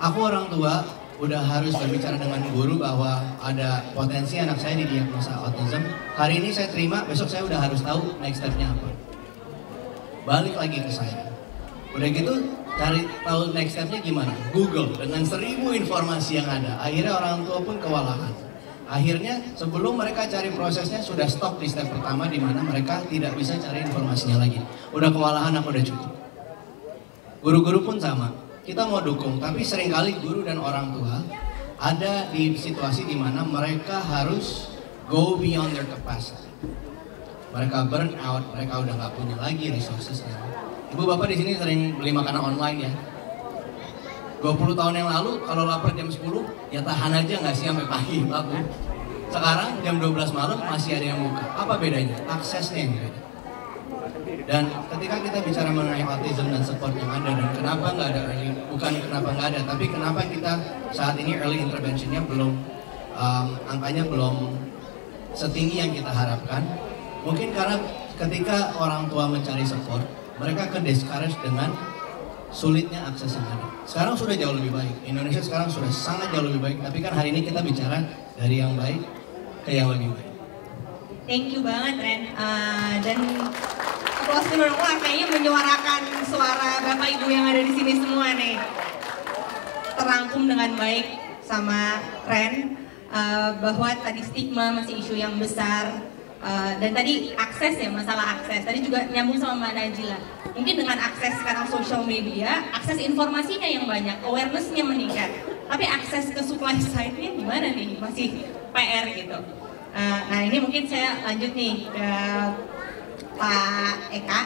aku orang tua udah harus berbicara dengan guru bahwa ada potensi anak saya didiagnosa autism. Hari ini saya terima, besok saya udah harus tahu next step-nya apa. Balik lagi ke saya. Udah gitu cari tahu next step-nya gimana? Google dengan 1000 informasi yang ada. Akhirnya orang tua pun kewalahan. Akhirnya sebelum mereka cari prosesnya sudah stop di step pertama di mana mereka tidak bisa cari informasinya lagi. Udah kewalahan, aku udah cukup. Guru-guru pun sama, kita mau dukung, tapi seringkali guru dan orang tua ada di situasi di mana mereka harus go beyond their capacity. Mereka burn out, mereka udah nggak punya lagi resourcesnya. Ibu bapak di sini sering beli makanan online ya. 20 tahun yang lalu kalau lapar jam 10 ya tahan aja nggak sih sampai pagi Pak Bu. Sekarang jam 12 malam masih ada yang buka. Apa bedanya? Aksesnya yang beda. Dan ketika kita bicara mengenai autism dan support yang ada dan kenapa nggak ada early, bukan kenapa nggak ada, tapi kenapa kita saat ini early interventionnya belum angkanya belum setinggi yang kita harapkan. Mungkin karena ketika orang tua mencari support, mereka ke discourage dengan sulitnya akses yang ada. Sekarang sudah jauh lebih baik. Indonesia sekarang sudah sangat jauh lebih baik. Tapi kan hari ini kita bicara dari yang baik ke yang lebih baik. Thank you banget Ren. Dan applause dulu dong, kayaknya menyuarakan suara Bapak Ibu yang ada di sini semua nih. Terangkum dengan baik sama Ren, bahwa tadi stigma masih isu yang besar. Dan tadi akses ya, masalah akses. Tadi juga nyambung sama Mbak Najila. Mungkin dengan akses sekarang social media, akses informasinya yang banyak, awareness-nya meningkat. Tapi akses ke supply side-nya gimana nih? Masih PR gitu. Nah ini mungkin saya lanjut nih ke Pak Eka.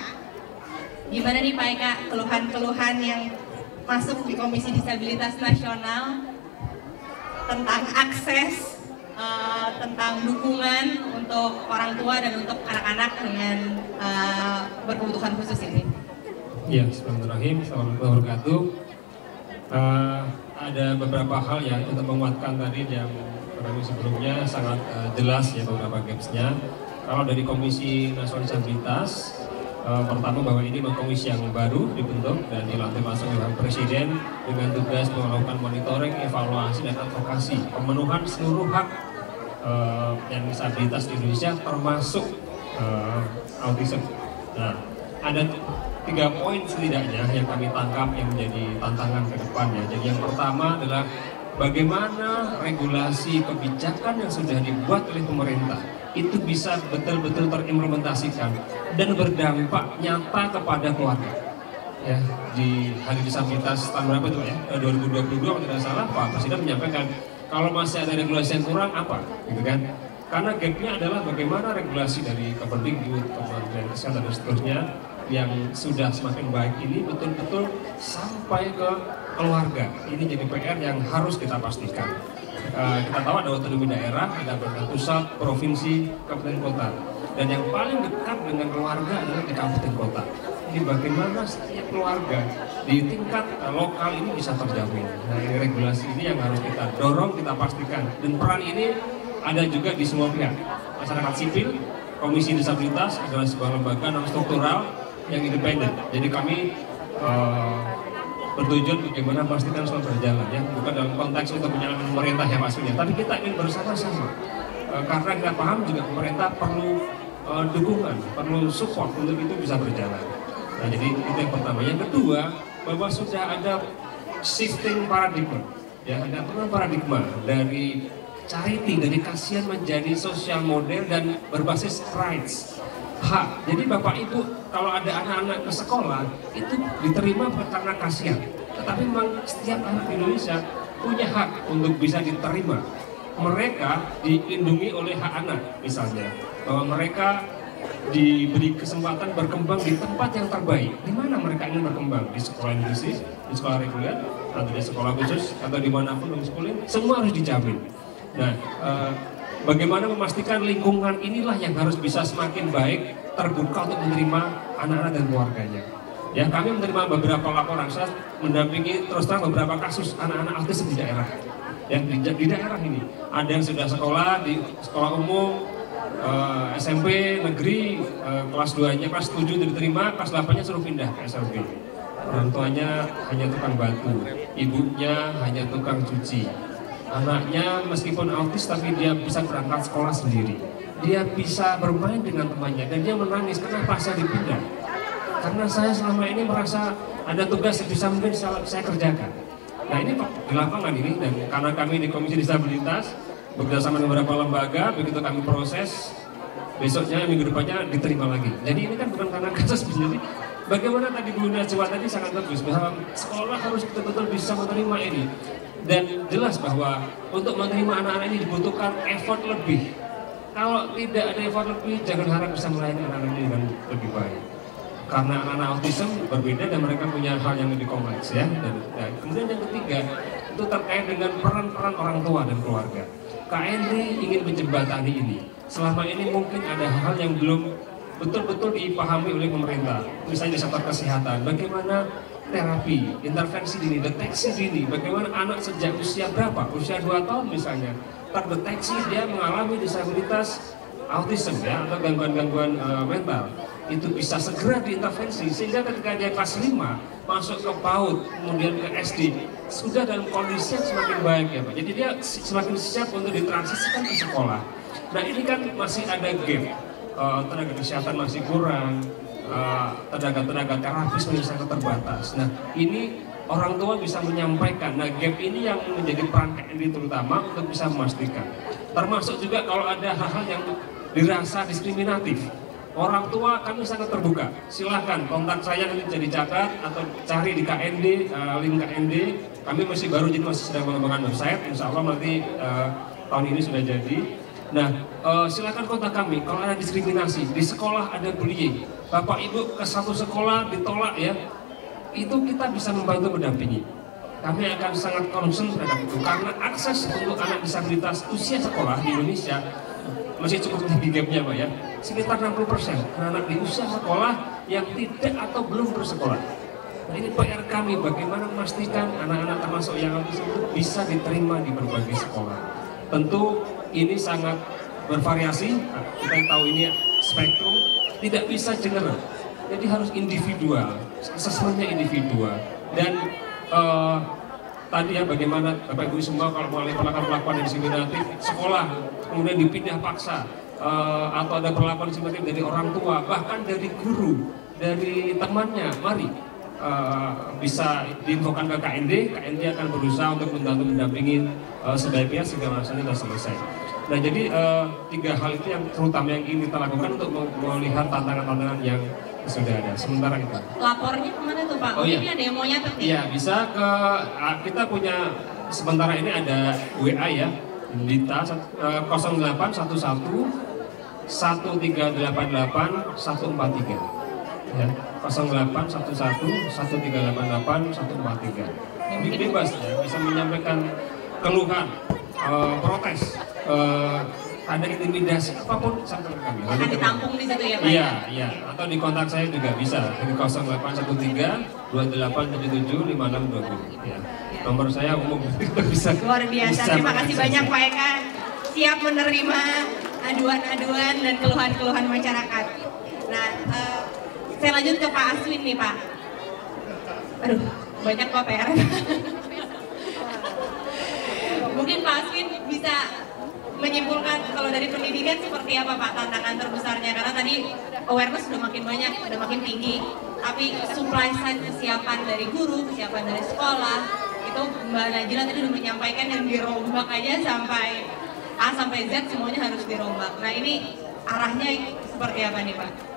Gimana nih Pak Eka, keluhan-keluhan yang masuk di Komisi Disabilitas Nasional tentang akses, tentang dukungan untuk orang tua dan untuk anak-anak dengan berkebutuhan khusus ini? Ya, bismillahirrahmanirrahim. Assalamualaikum warahmatullahi wabarakatuh. Ada beberapa hal ya untuk menguatkan tadi yang sebelumnya sangat jelas ya beberapa gapsnya. Kalau dari Komisi Nasional Disabilitas, pertama bahwa ini komisi yang baru dibentuk dan dilantik langsung oleh Presiden dengan tugas melakukan monitoring, evaluasi dan advokasi pemenuhan seluruh hak yang disabilitas di Indonesia termasuk autism. Nah, ada 3 poin setidaknya yang kami tangkap yang menjadi tantangan ke depannya. Jadi yang pertama adalah bagaimana regulasi kebijakan yang sudah dibuat oleh pemerintah itu bisa betul-betul terimplementasikan dan berdampak nyata kepada keluarga. Ya, di Hari Disabilitas tahun berapa itu ya? 2022 kalau tidak salah Pak Presiden menyampaikan kalau masih ada regulasi yang kurang apa, gitu kan? Karena gapnya adalah bagaimana regulasi dari Kemendikbud, Kementerian Kesehatan dan seterusnya yang sudah semakin baik ini betul-betul sampai ke keluarga. Ini jadi PR yang harus kita pastikan. Kita tahu ada otonomi daerah, ada pemerintah pusat, provinsi, kabupaten kota. Dan yang paling dekat dengan keluarga adalah di kabupaten kota. Ini bagaimana setiap keluarga di tingkat lokal ini bisa terjamin. Nah, ini regulasi ini yang harus kita dorong, kita pastikan. Dan peran ini ada juga di semua pihak. Masyarakat sipil, Komisi Disabilitas adalah sebuah lembaga non struktural yang independen. Jadi kami bertujuan bagaimana pastikan semua berjalan ya, bukan dalam konteks untuk menyalahkan pemerintah ya maksudnya, tapi kita ingin bersama-sama karena kita paham juga pemerintah perlu dukungan, perlu support untuk itu bisa berjalan. Nah, jadi itu yang pertama. Yang kedua, bahwa sudah ada shifting paradigma, ya ada perubahan paradigma dari charity, dari kasihan menjadi social model dan berbasis rights. Hak. Jadi Bapak Ibu kalau ada anak-anak ke sekolah itu diterima bukan karena kasihan, tetapi memang setiap anak di Indonesia punya hak untuk bisa diterima. Mereka dilindungi oleh hak anak misalnya, bahwa mereka diberi kesempatan berkembang di tempat yang terbaik. Di mana mereka ingin berkembang? Di sekolah inklusif, di sekolah reguler, atau di sekolah khusus, atau dimanapun homeschooling, semua harus dijamin. Nah, bagaimana memastikan lingkungan inilah yang harus bisa semakin baik, terbuka untuk menerima anak-anak dan keluarganya. Ya, kami menerima beberapa laporan, saya mendampingi terus terang beberapa kasus anak-anak autis di daerah. Yang di daerah ini ada yang sudah sekolah di sekolah umum, SMP, negeri, kelas 2-nya, kelas 7 diterima, kelas 8-nya suruh pindah ke SMP. Orang tuanya hanya tukang batu, ibunya hanya tukang cuci. Anaknya meskipun autis tapi dia bisa berangkat sekolah sendiri. Dia bisa bermain dengan temannya dan dia menangis, kenapa saya dipindah? Karena saya selama ini merasa ada tugas yang bisa mungkin saya kerjakan. Nah ini di lapangan ini, dan karena kami di Komisi Disabilitas bekerjasama dengan beberapa lembaga, begitu kami proses, besoknya minggu depannya diterima lagi. Jadi ini kan bukan karena kasus sendiri. Bagaimana tadi Bu Najwa tadi sangat bagus, bahwa sekolah harus betul-betul bisa menerima ini. Dan jelas bahwa untuk menerima anak-anak ini dibutuhkan effort lebih. Kalau tidak ada effort lebih, jangan harap bisa melayani anak-anak ini dengan lebih baik. Karena anak-anak autism berbeda dan mereka punya hal yang lebih kompleks ya. Dan kemudian yang ketiga, itu terkait dengan peran-peran orang tua dan keluarga. KND ingin menjembatani ini. Selama ini mungkin ada hal yang belum betul-betul dipahami oleh pemerintah. Misalnya di sektor kesehatan, bagaimana terapi, intervensi dini, deteksi dini, bagaimana anak sejak usia berapa, usia 2 tahun misalnya, terdeteksi dia mengalami disabilitas autism ya, atau gangguan-gangguan mental, itu bisa segera diintervensi, sehingga ketika dia kelas 5, masuk ke PAUD, kemudian ke SD, sudah dalam kondisi yang semakin baik ya Pak, jadi dia semakin siap untuk ditransisikan ke sekolah. Nah ini kan masih ada gap, tenaga kesehatan masih kurang, tenaga terapis masih sangat terbatas. Nah ini orang tua bisa menyampaikan. Nah gap ini yang menjadi peran KND terutama untuk bisa memastikan. Termasuk juga kalau ada hal-hal yang dirasa diskriminatif, orang tua kami sangat terbuka. Silahkan kontak saya nanti bisa dicatat atau cari di KND, link KND. Kami masih baru, jadi masih sedang mengembangkan website. Insya Allah nanti tahun ini sudah jadi. Nah, silakan kontak kami kalau ada diskriminasi, di sekolah ada bullying, Bapak Ibu ke satu sekolah ditolak ya, itu kita bisa membantu mendampingi. Kami akan sangat concern terhadap itu karena akses untuk anak disabilitas usia sekolah di Indonesia masih cukup tinggi gapnya Pak ya, sekitar 60% anak di usia sekolah yang tidak atau belum bersekolah. Nah, ini PR kami bagaimana memastikan anak-anak termasuk yang autis itu bisa diterima di berbagai sekolah. Tentu ini sangat bervariasi, kita tahu ini spektrum, tidak bisa general, jadi harus individual, assessmentnya individual. Dan tadi ya bagaimana Bapak Ibu semua kalau mulai perlakuan diskriminatif sekolah, kemudian dipindah paksa, atau ada perlakuan diskriminatif dari orang tua, bahkan dari guru, dari temannya, mari bisa diinfokan ke KND akan berusaha untuk membantu mendampingi sebaiknya sehingga masalahnya sudah selesai. Nah jadi 3 hal itu yang terutama yang ingin kita lakukan untuk melihat tantangan-tantangan yang sudah ada. Sementara itu. Lapornya kemana tuh Pak? Oh, iya. Ini ada yang mau nyatet nih? Iya bisa ke, kita punya sementara ini ada WA ya, Dita 0811 1388 143 ya, 0811 1388 143. Ini bebas ya, bisa menyampaikan keluhan, protes, ada intimidasi apapun sampai ke kami. Akan ditampung di situ ya Pak? Iya, iya. Atau di kontak saya juga bisa di 0813 2877 5620. Ya. Nomor saya umum bisa. Luar biasa. Terima kasih banyak Pak Eka. Siap menerima aduan-aduan dan keluhan-keluhan masyarakat. Nah, saya lanjut ke Pak Aswin nih Pak. Aduh, banyak kok PR. Mungkin Pak Aswin bisa menyimpulkan kalau dari pendidikan seperti apa Pak tantangan terbesarnya, karena tadi awareness sudah makin banyak, sudah makin tinggi, tapi supply side kesiapan dari guru, kesiapan dari sekolah itu Mbak Najila tadi sudah menyampaikan yang dirombak aja sampai A sampai Z semuanya harus dirombak. Nah ini arahnya seperti apa nih Pak?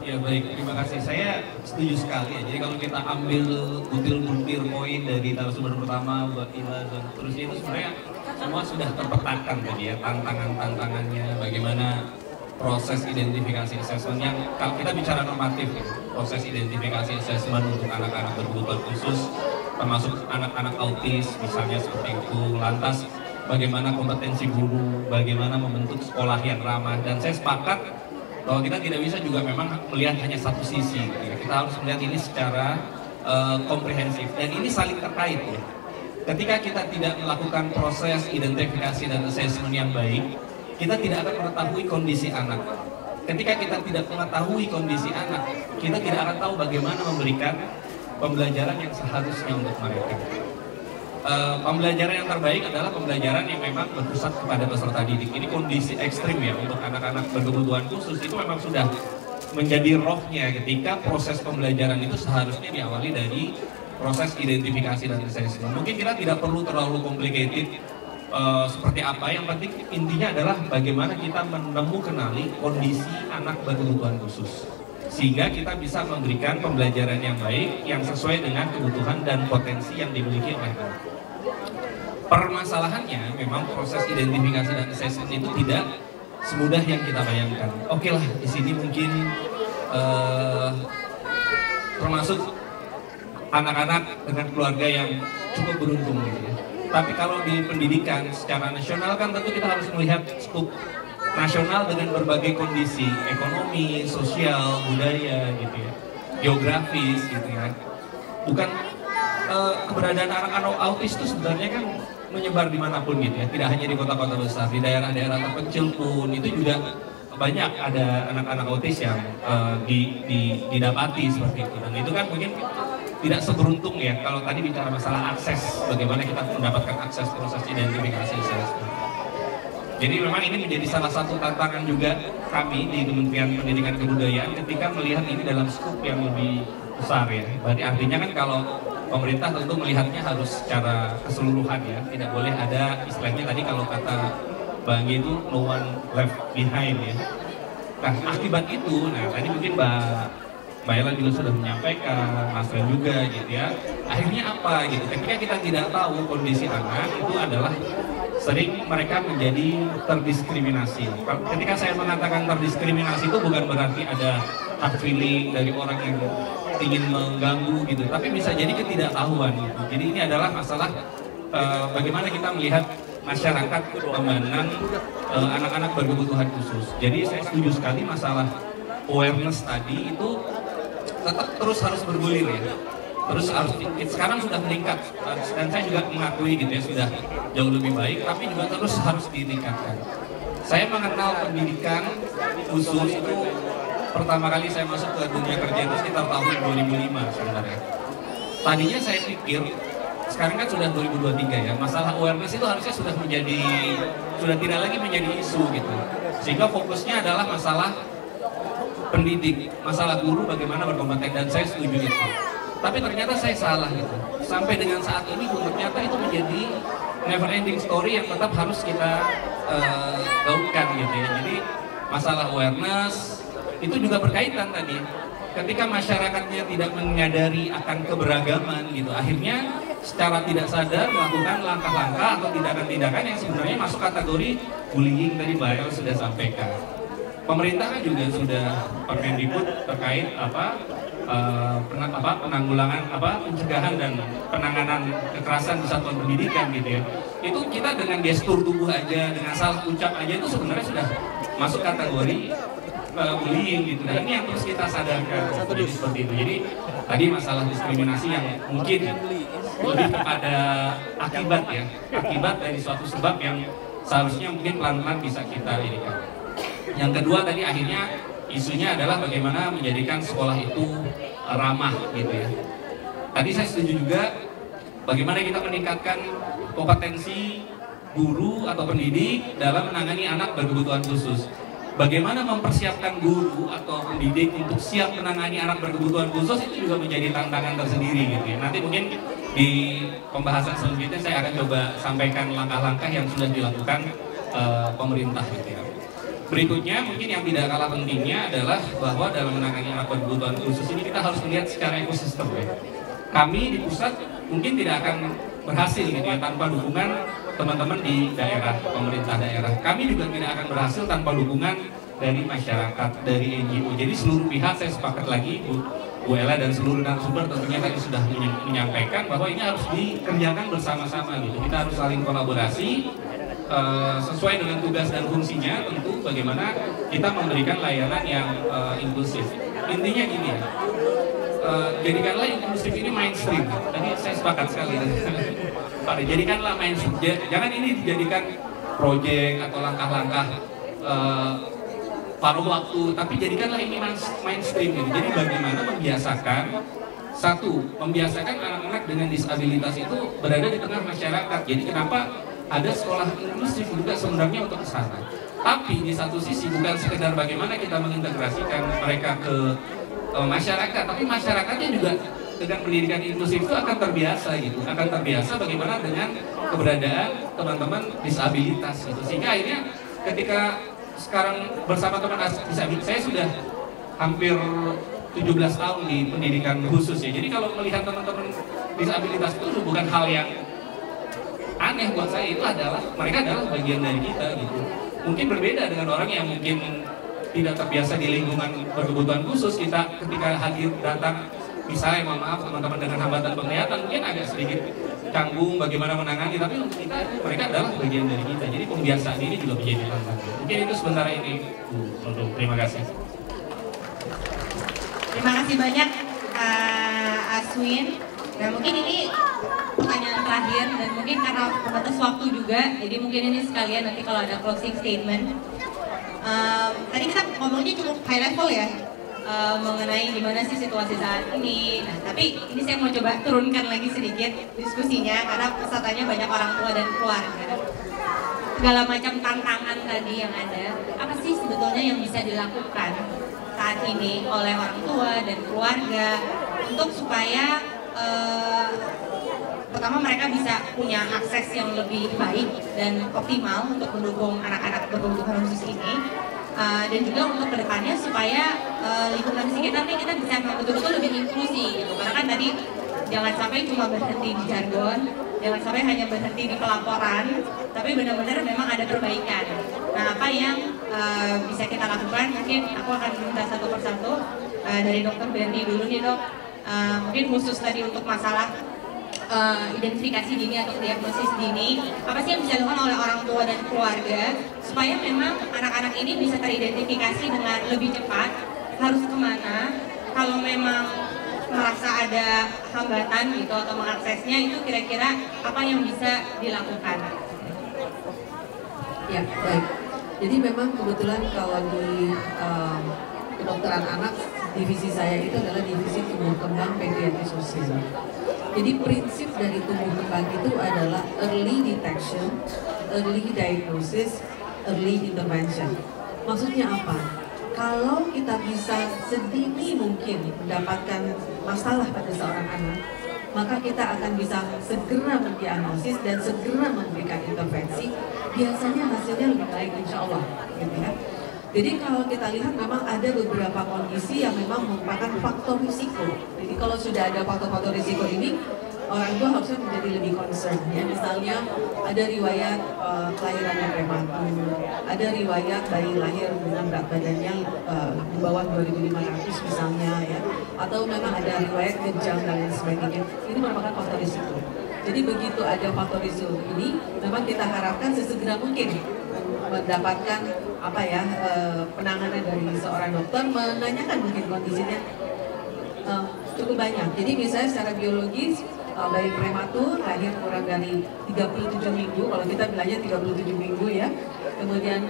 Ya baik, terima kasih. Saya setuju sekali ya. Jadi kalau kita ambil butir-butir poin dari narasumber pertama, Mbak Ila dan seterusnya itu sebenarnya semua sudah terpetakan tadi ya, tantangannya, bagaimana proses identifikasi assessment yang kalau kita bicara normatif ya, proses identifikasi assessment untuk anak-anak berkebutuhan khusus, termasuk anak-anak autis misalnya seperti itu. Lantas bagaimana kompetensi guru, bagaimana membentuk sekolah yang ramah, dan saya sepakat bahwa kita tidak bisa juga memang melihat hanya satu sisi. Ya. Kita harus melihat ini secara komprehensif dan ini saling terkait ya. Ketika kita tidak melakukan proses identifikasi dan assessment yang baik, kita tidak akan mengetahui kondisi anak. Ketika kita tidak mengetahui kondisi anak, kita tidak akan tahu bagaimana memberikan pembelajaran yang seharusnya untuk mereka. Pembelajaran yang terbaik adalah pembelajaran yang memang berpusat kepada peserta didik. Ini kondisi ekstrim ya untuk anak-anak berkebutuhan khusus, itu memang sudah menjadi rohnya ketika proses pembelajaran itu seharusnya diawali dari proses identifikasi dan assessment. Mungkin kita tidak perlu terlalu complicated seperti apa, yang penting intinya adalah bagaimana kita menemukan kondisi anak berkebutuhan khusus sehingga kita bisa memberikan pembelajaran yang baik yang sesuai dengan kebutuhan dan potensi yang dimiliki oleh anak. Permasalahannya memang proses identifikasi dan assessment itu tidak semudah yang kita bayangkan. Oke lah, di sini mungkin termasuk anak-anak dengan keluarga yang cukup beruntung gitu ya. Tapi kalau di pendidikan secara nasional kan tentu kita harus melihat skup nasional dengan berbagai kondisi ekonomi, sosial, budaya gitu ya, geografis gitu ya. Bukan keberadaan anak-anak autis itu sebenarnya kan menyebar dimanapun gitu ya, tidak hanya di kota-kota besar, di daerah-daerah terpencil pun itu juga banyak ada anak-anak autis yang didapati seperti itu. Dan itu kan mungkin tidak seberuntung ya kalau tadi bicara masalah akses, bagaimana kita mendapatkan akses proses identifikasi assessment. Jadi memang ini menjadi salah satu tantangan juga kami di Kementerian Pendidikan dan Kebudayaan ketika melihat ini dalam skup yang lebih besar ya. Berarti artinya kan kalau pemerintah tentu melihatnya harus secara keseluruhan ya, tidak boleh ada istilahnya tadi kalau kata Bang itu no one left behind ya. Nah akibat itu, nah tadi mungkin Mbak Ella juga sudah menyampaikan, Mas Ren juga gitu ya. Akhirnya apa gitu, ketika kita tidak tahu kondisi anak itu adalah sering mereka menjadi terdiskriminasi. Ketika saya mengatakan terdiskriminasi itu bukan berarti ada hard feeling dari orang yang ingin mengganggu gitu, tapi bisa jadi ketidaktahuan gitu. Jadi ini adalah masalah bagaimana kita melihat masyarakat memandang anak-anak berkebutuhan khusus. Jadi saya setuju sekali masalah awareness tadi itu tetap terus harus bergulir ya. Terus harus sekarang sudah meningkat dan saya juga mengakui gitu ya sudah jauh lebih baik, tapi juga terus harus ditingkatkan. Saya mengenal pendidikan khusus itu pertama kali saya masuk ke dunia kerja itu sekitar tahun 2005 sebenarnya. Tadinya saya pikir sekarang kan sudah 2023 ya, masalah awareness itu harusnya sudah tidak lagi menjadi isu gitu. Sehingga fokusnya adalah masalah pendidik, masalah guru bagaimana berkompeten, dan saya setuju itu. Tapi ternyata saya salah gitu. Sampai dengan saat ini pun ternyata itu menjadi never ending story yang tetap harus kita gaungkan gitu ya. Jadi masalah awareness itu juga berkaitan tadi. Ketika masyarakatnya tidak menyadari akan keberagaman gitu, akhirnya secara tidak sadar melakukan langkah-langkah atau tindakan-tindakan yang sebenarnya masuk kategori bullying tadi Mbak El sudah sampaikan. Pemerintah kan juga sudah Permendikbud terkait penanggulangan pencegahan dan penanganan kekerasan di satuan pendidikan gitu ya. Itu kita dengan gestur tubuh aja, dengan salah ucap aja itu sebenarnya sudah masuk kategori bullying gitu. Nah ini yang terus kita sadarkan seperti itu. Jadi tadi masalah diskriminasi yang mungkin lebih kepada akibat ya, akibat dari suatu sebab yang seharusnya mungkin pelan-pelan bisa kita inikan. Yang kedua tadi akhirnya isunya adalah bagaimana menjadikan sekolah itu ramah gitu ya. Tadi saya setuju juga bagaimana kita meningkatkan kompetensi guru atau pendidik dalam menangani anak berkebutuhan khusus. Bagaimana mempersiapkan guru atau pendidik untuk siap menangani anak berkebutuhan khusus itu juga menjadi tantangan tersendiri gitu ya. Nanti mungkin di pembahasan selanjutnya saya akan coba sampaikan langkah-langkah yang sudah dilakukan pemerintah gitu ya. Berikutnya mungkin yang tidak kalah pentingnya adalah bahwa dalam menangani anak berkebutuhan khusus ini kita harus melihat secara ekosistem ya. Kami di pusat mungkin tidak akan berhasil gitu ya tanpa dukungan teman-teman di daerah, pemerintah daerah. Kami juga tidak akan berhasil tanpa dukungan dari masyarakat, dari NGO. Jadi seluruh pihak saya sepakat lagi Bu Ella dan seluruh narasumber tentunya tadi sudah menyampaikan bahwa ini harus dikerjakan bersama-sama gitu. Kita harus saling kolaborasi sesuai dengan tugas dan fungsinya, tentu bagaimana kita memberikan layanan yang inklusif. Intinya gini ya, jadikanlah inklusif ini mainstream. Tadi saya sepakat sekali. Jadikanlah mainstream. Jangan ini dijadikan proyek atau langkah-langkah paruh waktu, tapi jadikanlah ini mainstream. Jadi bagaimana membiasakan anak-anak dengan disabilitas itu berada di tengah masyarakat. Jadi kenapa ada sekolah inklusif juga sebenarnya untuk ke sana. Tapi di satu sisi bukan sekedar bagaimana kita mengintegrasikan mereka ke masyarakat, tapi masyarakatnya juga dengan pendidikan inklusif itu akan terbiasa gitu, akan terbiasa bagaimana dengan keberadaan teman-teman disabilitas gitu. Sehingga akhirnya ketika sekarang bersama teman disabilitas, saya sudah hampir 17 tahun di pendidikan khusus ya. Jadi kalau melihat teman-teman disabilitas itu bukan hal yang aneh buat saya, itu adalah mereka adalah bagian dari kita gitu. Mungkin berbeda dengan orang yang mungkin tidak terbiasa di lingkungan berkebutuhan khusus. Kita ketika hadir datang misalnya, mohon maaf teman-teman dengan hambatan penglihatan mungkin agak sedikit canggung bagaimana menangani, tapi untuk kita mereka adalah bagian dari kita. Jadi pembiasaan ini juga menjadi tantangan. Mungkin itu sementara ini Bu. Terima kasih. Terima kasih banyak Aswin. Nah mungkin ini pertanyaan terakhir dan mungkin karena terbatas waktu juga, jadi mungkin ini sekalian nanti kalau ada closing statement. Tadi kita ngomongnya cukup high level ya, mengenai gimana sih situasi saat ini. Nah tapi ini saya mau coba turunkan lagi sedikit diskusinya karena pesertanya banyak orang tua dan keluarga. Segala macam tantangan tadi yang ada, apa sih sebetulnya yang bisa dilakukan saat ini oleh orang tua dan keluarga untuk supaya pertama mereka bisa punya akses yang lebih baik dan optimal untuk mendukung anak-anak berkebutuhan khusus ini, dan juga untuk kedepannya supaya lingkungan sekitar nih kita bisa betul-betul lebih inklusi gitu. Karena kan tadi jangan sampai cuma berhenti di jargon, jangan sampai hanya berhenti di pelaporan, tapi benar-benar memang ada perbaikan. Nah apa yang bisa kita lakukan, mungkin aku akan minta satu persatu. dari Dokter Berni dulu nih dok, mungkin khusus tadi untuk masalah identifikasi dini atau diagnosis dini, apa sih yang bisa dilakukan oleh orang tua dan keluarga supaya memang anak-anak ini bisa teridentifikasi dengan lebih cepat, harus kemana, kalau memang merasa ada hambatan gitu atau mengaksesnya, itu kira-kira apa yang bisa dilakukan? Ya, baik. Jadi memang kebetulan kalau di kedokteran anak, divisi saya itu adalah divisi tumbuh kembang pediatri sosial. Jadi prinsip dari tumbuh kembang itu adalah early detection, early diagnosis, early intervention. Maksudnya apa? Kalau kita bisa sedini mungkin mendapatkan masalah pada seorang anak, maka kita akan bisa segera mendiagnosis dan segera memberikan intervensi. Biasanya hasilnya lebih baik, insya Allah, gitu ya. Jadi kalau kita lihat memang ada beberapa kondisi yang memang merupakan faktor risiko. Jadi kalau sudah ada faktor-faktor risiko ini, orang tua harusnya menjadi lebih concern ya. Misalnya ada riwayat kelahirannya prematur, ada riwayat bayi lahir dengan berat badannya di bawah 2.500 misalnya ya, atau memang ada riwayat kejang dan lain sebagainya. Ini merupakan faktor risiko. Jadi begitu ada faktor risiko ini, memang kita harapkan sesegera mungkin mendapatkan penanganan dari seorang dokter, menanyakan mungkin kondisinya cukup banyak. Jadi misalnya secara biologis bayi prematur lahir kurang dari 37 minggu, kalau kita bilangnya 37 minggu ya. Kemudian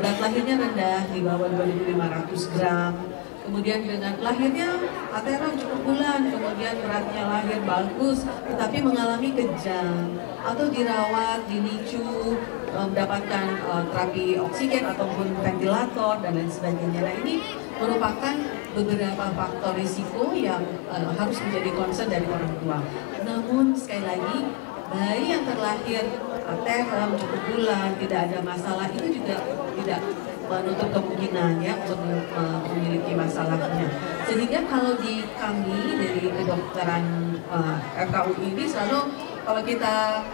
berat lahirnya rendah di bawah 2.500 gram. Kemudian dengan lahirnya ateran cukup bulan, kemudian beratnya lahir bagus, tetapi mengalami kejang atau dirawat di NICU, mendapatkan terapi oksigen ataupun ventilator dan lain sebagainya. Nah ini merupakan beberapa faktor risiko yang harus menjadi concern dari orang tua. Namun sekali lagi, bayi yang terlahir ateran cukup bulan, tidak ada masalah, itu juga tidak menutup kemungkinan ya untuk memiliki masalahnya. Sehingga kalau di kami dari kedokteran FKUI ini selalu kalau kita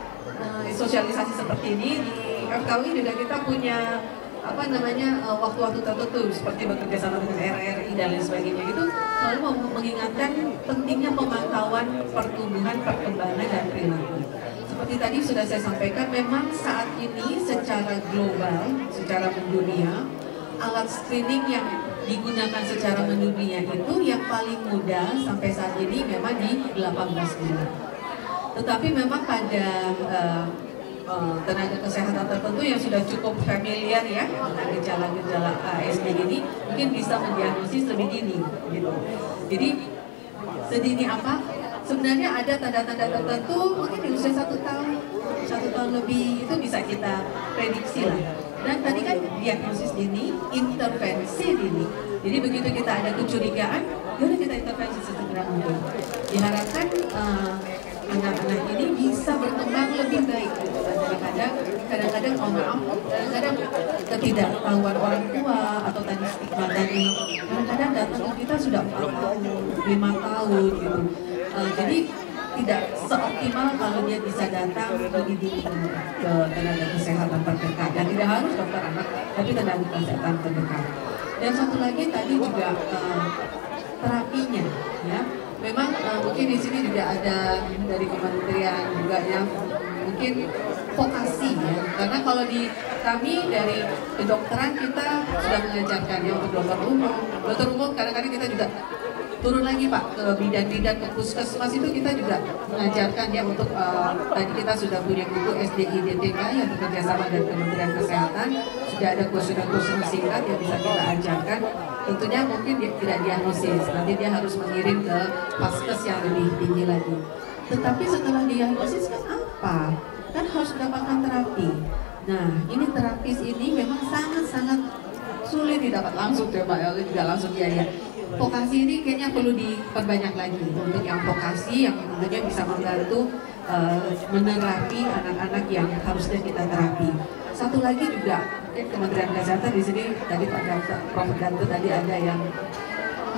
sosialisasi seperti ini di FKUI juga kita punya waktu-waktu tertentu seperti bekerja sama dengan RRI dan lain sebagainya, itu selalu mengingatkan pentingnya pemantauan pertumbuhan, perkembangan dan perilaku. Seperti tadi sudah saya sampaikan, memang saat ini secara global, secara mendunia, alat screening yang digunakan secara mendunia itu yang paling mudah sampai saat ini memang di 18 bulan. Tetapi memang pada tenaga kesehatan tertentu yang sudah cukup familiar ya dengan gejala-gejala ASD ini, mungkin bisa mendiagnosis lebih dini gitu. Jadi sedini apa? Sebenarnya ada tanda-tanda tertentu mungkin di usia 1 tahun lebih itu bisa kita prediksi lah. Dan tadi kan diagnosis dini, intervensi dini. Jadi begitu kita ada kecurigaan, yaudah kita intervensi segera mungkin. Diharapkan anak-anak ini bisa berkembang lebih baik. Kadang-kadang kadang-kadang ketidaktahuan orang tua atau tadi stigma tadi, kadang-kadang datang ke kita sudah 4 tahun, 5 tahun gitu. Jadi tidak seoptimal kalau dia bisa datang lebih dini ke tenaga kesehatan terdekat, dan tidak harus dokter anak, tapi tenaga kesehatan terdekat. Dan satu lagi tadi juga terapinya, ya. Memang mungkin di sini juga ada dari kementerian juga yang mungkin vokasi ya, karena kalau di kami dari kedokteran kita sudah mengajarkan ya untuk dokter umum kadang-kadang kita juga turun lagi Pak ke bidan-bidan, ke puskesmas itu kita juga mengajarkan ya untuk tadi kita sudah punya buku SDI DTK yang bekerja sama dengan Kementerian Kesehatan, sudah ada kursus-kursus singkat yang bisa kita ajarkan. Tentunya mungkin dia tidak diagnosis, nanti dia harus mengirim ke paskes yang lebih tinggi lagi. Tetapi setelah diagnosis kan apa? Kan harus mendapatkan terapi. Nah ini terapis ini memang sangat-sangat sulit didapat langsung ya Pak, juga langsung ya. Vokasi ini kayaknya perlu diperbanyak lagi untuk yang vokasi yang tentunya bisa membantu menerapi anak-anak yang harusnya kita terapi. Satu lagi juga mungkin Kementerian Kesehatan di sini tadi Pak Prof Danto tadi ada yang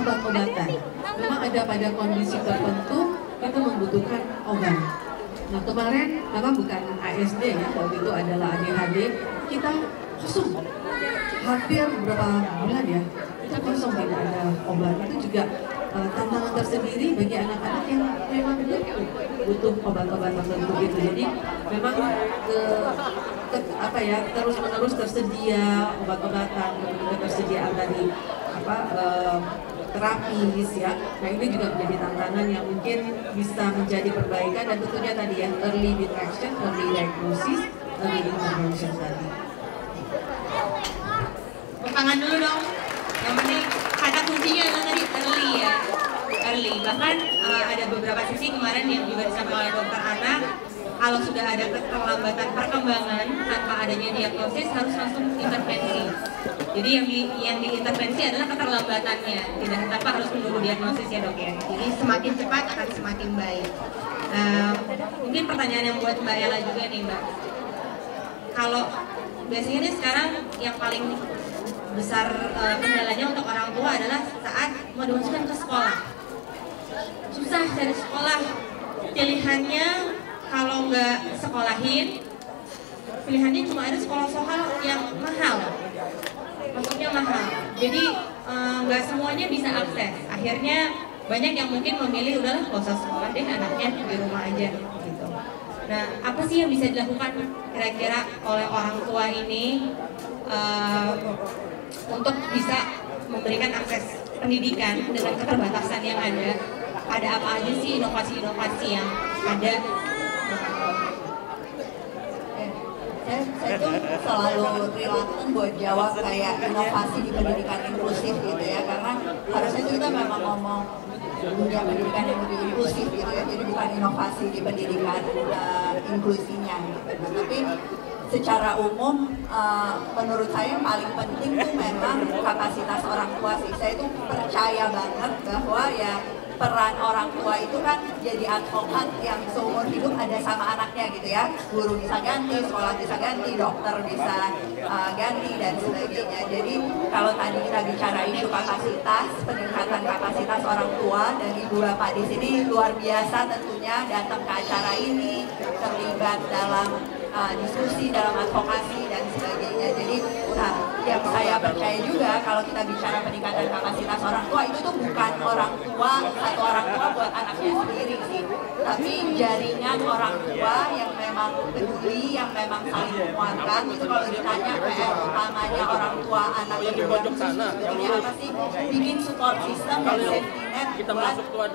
obat-obatan. Memang ada pada kondisi tertentu kita membutuhkan obat. Nah kemarin memang bukan ASD ya, waktu itu adalah ADHD, kita kosong. Hampir berapa bulan ya, kita kosong, tidak ada obat. Itu juga tantangan tersendiri bagi anak-anak yang memang butuh obat-obat tertentu gitu. Jadi memang terus-menerus tersedia obat-obatan, ketersediaan tadi terapis ya. Nah ini juga menjadi tantangan yang mungkin bisa menjadi perbaikan, dan tentunya tadi ya early detection, early diagnosis, early intervention tadi. Tangan dulu dong. Yang penting kata kuncinya adalah tadi early ya. Early. Bahkan ada beberapa sesi kemarin yang juga disampaikan oleh dokter anak, kalau sudah ada keterlambatan perkembangan tanpa adanya diagnosis harus langsung intervensi. Jadi yang diintervensi adalah keterlambatannya, tidak tanpa harus menunggu diagnosis ya dok ya. Jadi semakin cepat akan semakin baik. Mungkin pertanyaan yang buat Mbak Ella juga nih Mbak. Kalau biasanya nih sekarang yang paling besar kendalanya untuk orang tua adalah saat mau dimasukkan ke sekolah. Susah cari sekolah, pilihannya kalau nggak sekolahin, pilihannya cuma ada sekolah soal yang mahal, maksudnya mahal. Jadi nggak semuanya bisa akses. Akhirnya banyak yang mungkin memilih udahlah nggak usah sekolah deh, anaknya di rumah aja gitu. Nah, apa sih yang bisa dilakukan kira-kira oleh orang tua ini untuk bisa memberikan akses pendidikan dengan keterbatasan yang ada? Ada apa aja sih inovasi-inovasi yang ada? Saya tuh selalu reluctant buat jawab kayak inovasi di pendidikan inklusif gitu ya, karena harusnya kita memang ngomong dunia pendidikan yang lebih inklusif gitu ya, jadi bukan inovasi di pendidikan inklusinya gitu. Nah, tapi secara umum menurut saya yang paling penting tuh memang kapasitas orang tua sih. Saya tuh percaya banget bahwa ya peran orang tua itu kan jadi advokat yang seumur hidup ada sama anaknya gitu ya. Guru bisa ganti, sekolah bisa ganti, dokter bisa ganti dan sebagainya. Jadi kalau tadi kita bicara isu kapasitas, peningkatan kapasitas orang tua, dan Ibu Bapak di sini luar biasa tentunya datang ke acara ini, terlibat dalam diskusi, dalam advokasi dan sebagainya. Jadi yang saya percaya juga kalau kita bicara peningkatan kapasitas orang tua itu tuh bukan orang tua atau orang tua buat anaknya sendiri sih, tapi jaringan orang tua yang memang peduli, yang memang saling menguatkan. Itu kalau ditanya PR utamanya orang tua anak berdua sebetulnya apa sih? Bikin support system dan safety net buat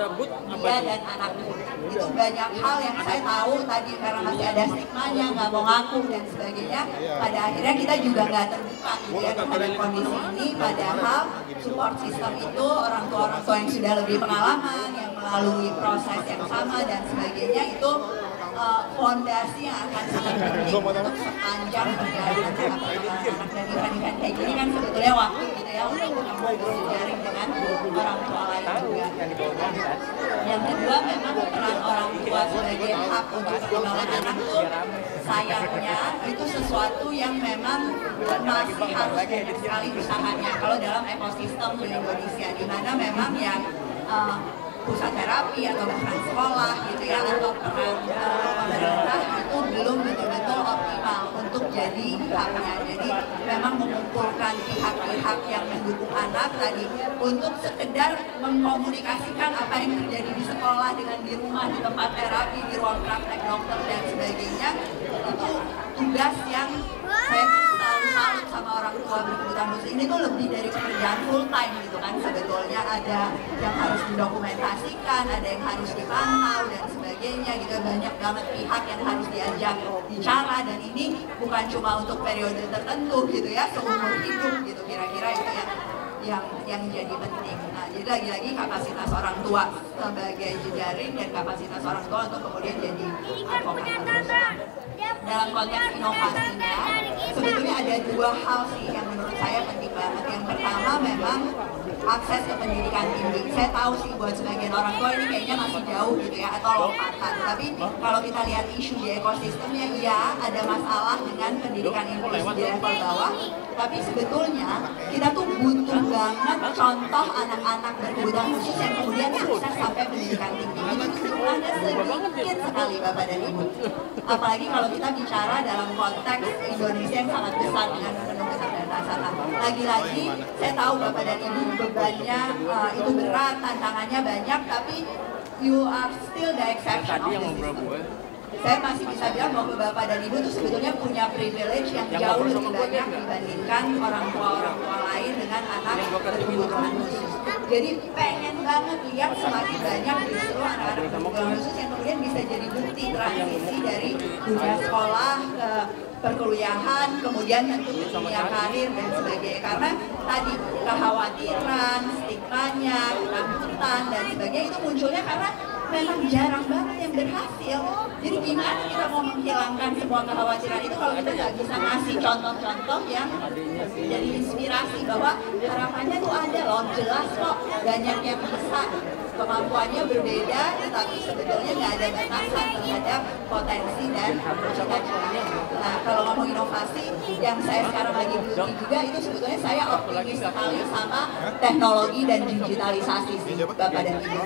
dia dan anaknya. Itu banyak hal yang saya tahu tadi karena masih ada stigmanya, nggak mau ngaku dan sebagainya. Pada akhirnya kita juga nggak terbuka gitu ya terhadap kondisi ini. Padahal support system itu orang tua yang sudah lebih pengalaman, yang melalui proses yang sama dan sebagainya, itu fondasi yang akan sangat penting untuk sepanjang perjalanan anak dan pernikahan kayak gini kan sebetulnya waktu gitu ya untuk menempuh jejaring dengan orang tua lain juga. Yang kedua memang peran orang tua sebagai hak untuk perkembangan anak tuh sayangnya itu sesuatu yang memang masih harus banyak sekali usahanya kalau dalam ekosistem di Indonesia, di mana memang yang pusat terapi atau bahkan sekolah gitu ya atau peran pemerintah itu belum betul-betul optimal untuk jadi haknya. Jadi memang mengumpulkan pihak-pihak yang mendukung anak tadi untuk sekedar mengkomunikasikan apa yang terjadi di sekolah dengan di rumah, di tempat terapi, di ruang praktek dokter dan sebagainya, itu tugas yang saya tuh selalu salut sama orang tua berkebutuhan khusus. Ini tuh lebih dari pekerjaan full time gitu kan sebetulnya. Ada yang harus didokumentasikan, ada yang harus dipantau dan sebagainya gitu. Banyak banget pihak yang harus diajak bicara, dan ini bukan cuma untuk periode tertentu gitu ya, seumur hidup gitu. Kira-kira itu yang jadi penting. Nah, jadi lagi-lagi kapasitas orang tua sebagai jejaring dan kapasitas orang tua untuk kemudian jadi advokat. Dalam konteks inovasinya, sebetulnya ada dua hal sih yang menurut saya penting banget. Yang pertama memang akses ke pendidikan tinggi. Saya tahu sih buat sebagian orang tua ini kayaknya masih jauh gitu ya, atau lompatan. Tapi kalau kita lihat isu di ekosistemnya, ya ada masalah dengan dengan pendidikan inklusif di level bawah, tapi sebetulnya kita tuh butuh banget contoh anak-anak berkebutuhan khusus yang kemudian sukses sampai pendidikan tinggi. Itu jumlahnya sedikit sekali Bapak dan Ibu. Apalagi kalau kita bicara dalam konteks Indonesia yang sangat besar dengan penuh keterbatasan. Lagi-lagi saya tahu Bapak dan Ibu bebannya itu berat, tantangannya banyak, tapi you are still the exception of the system. Saya masih bisa bilang bahwa Bapak dan Ibu itu sebetulnya punya privilege yang jauh lebih banyak dibandingkan orang tua lain dengan anak berkebutuhan khusus. Jadi pengen banget lihat semakin banyak justru anak-anak berkebutuhan khusus yang kemudian bisa jadi bukti transisi dari dunia sekolah ke perkuliahan, kemudian tentu dunia karir dan sebagainya. Karena tadi kekhawatiran, stigmanya, ketakutan dan sebagainya itu munculnya karena memang jarang banget yang berhasil. Jadi gimana kita mau menghilangkan semua kekhawatiran itu kalau kita nggak bisa ngasih contoh-contoh yang jadi inspirasi bahwa harapannya tuh ada loh, jelas kok, banyak yang bisa, kemampuannya berbeda, tetapi sebetulnya nggak ada batasan terhadap potensi dan cita-citanya. Nah, kalau ngomong inovasi, yang saya sekarang lagi geluti juga itu sebetulnya saya optimis sekali sama teknologi dan digitalisasi sih, Bapak dan Ibu.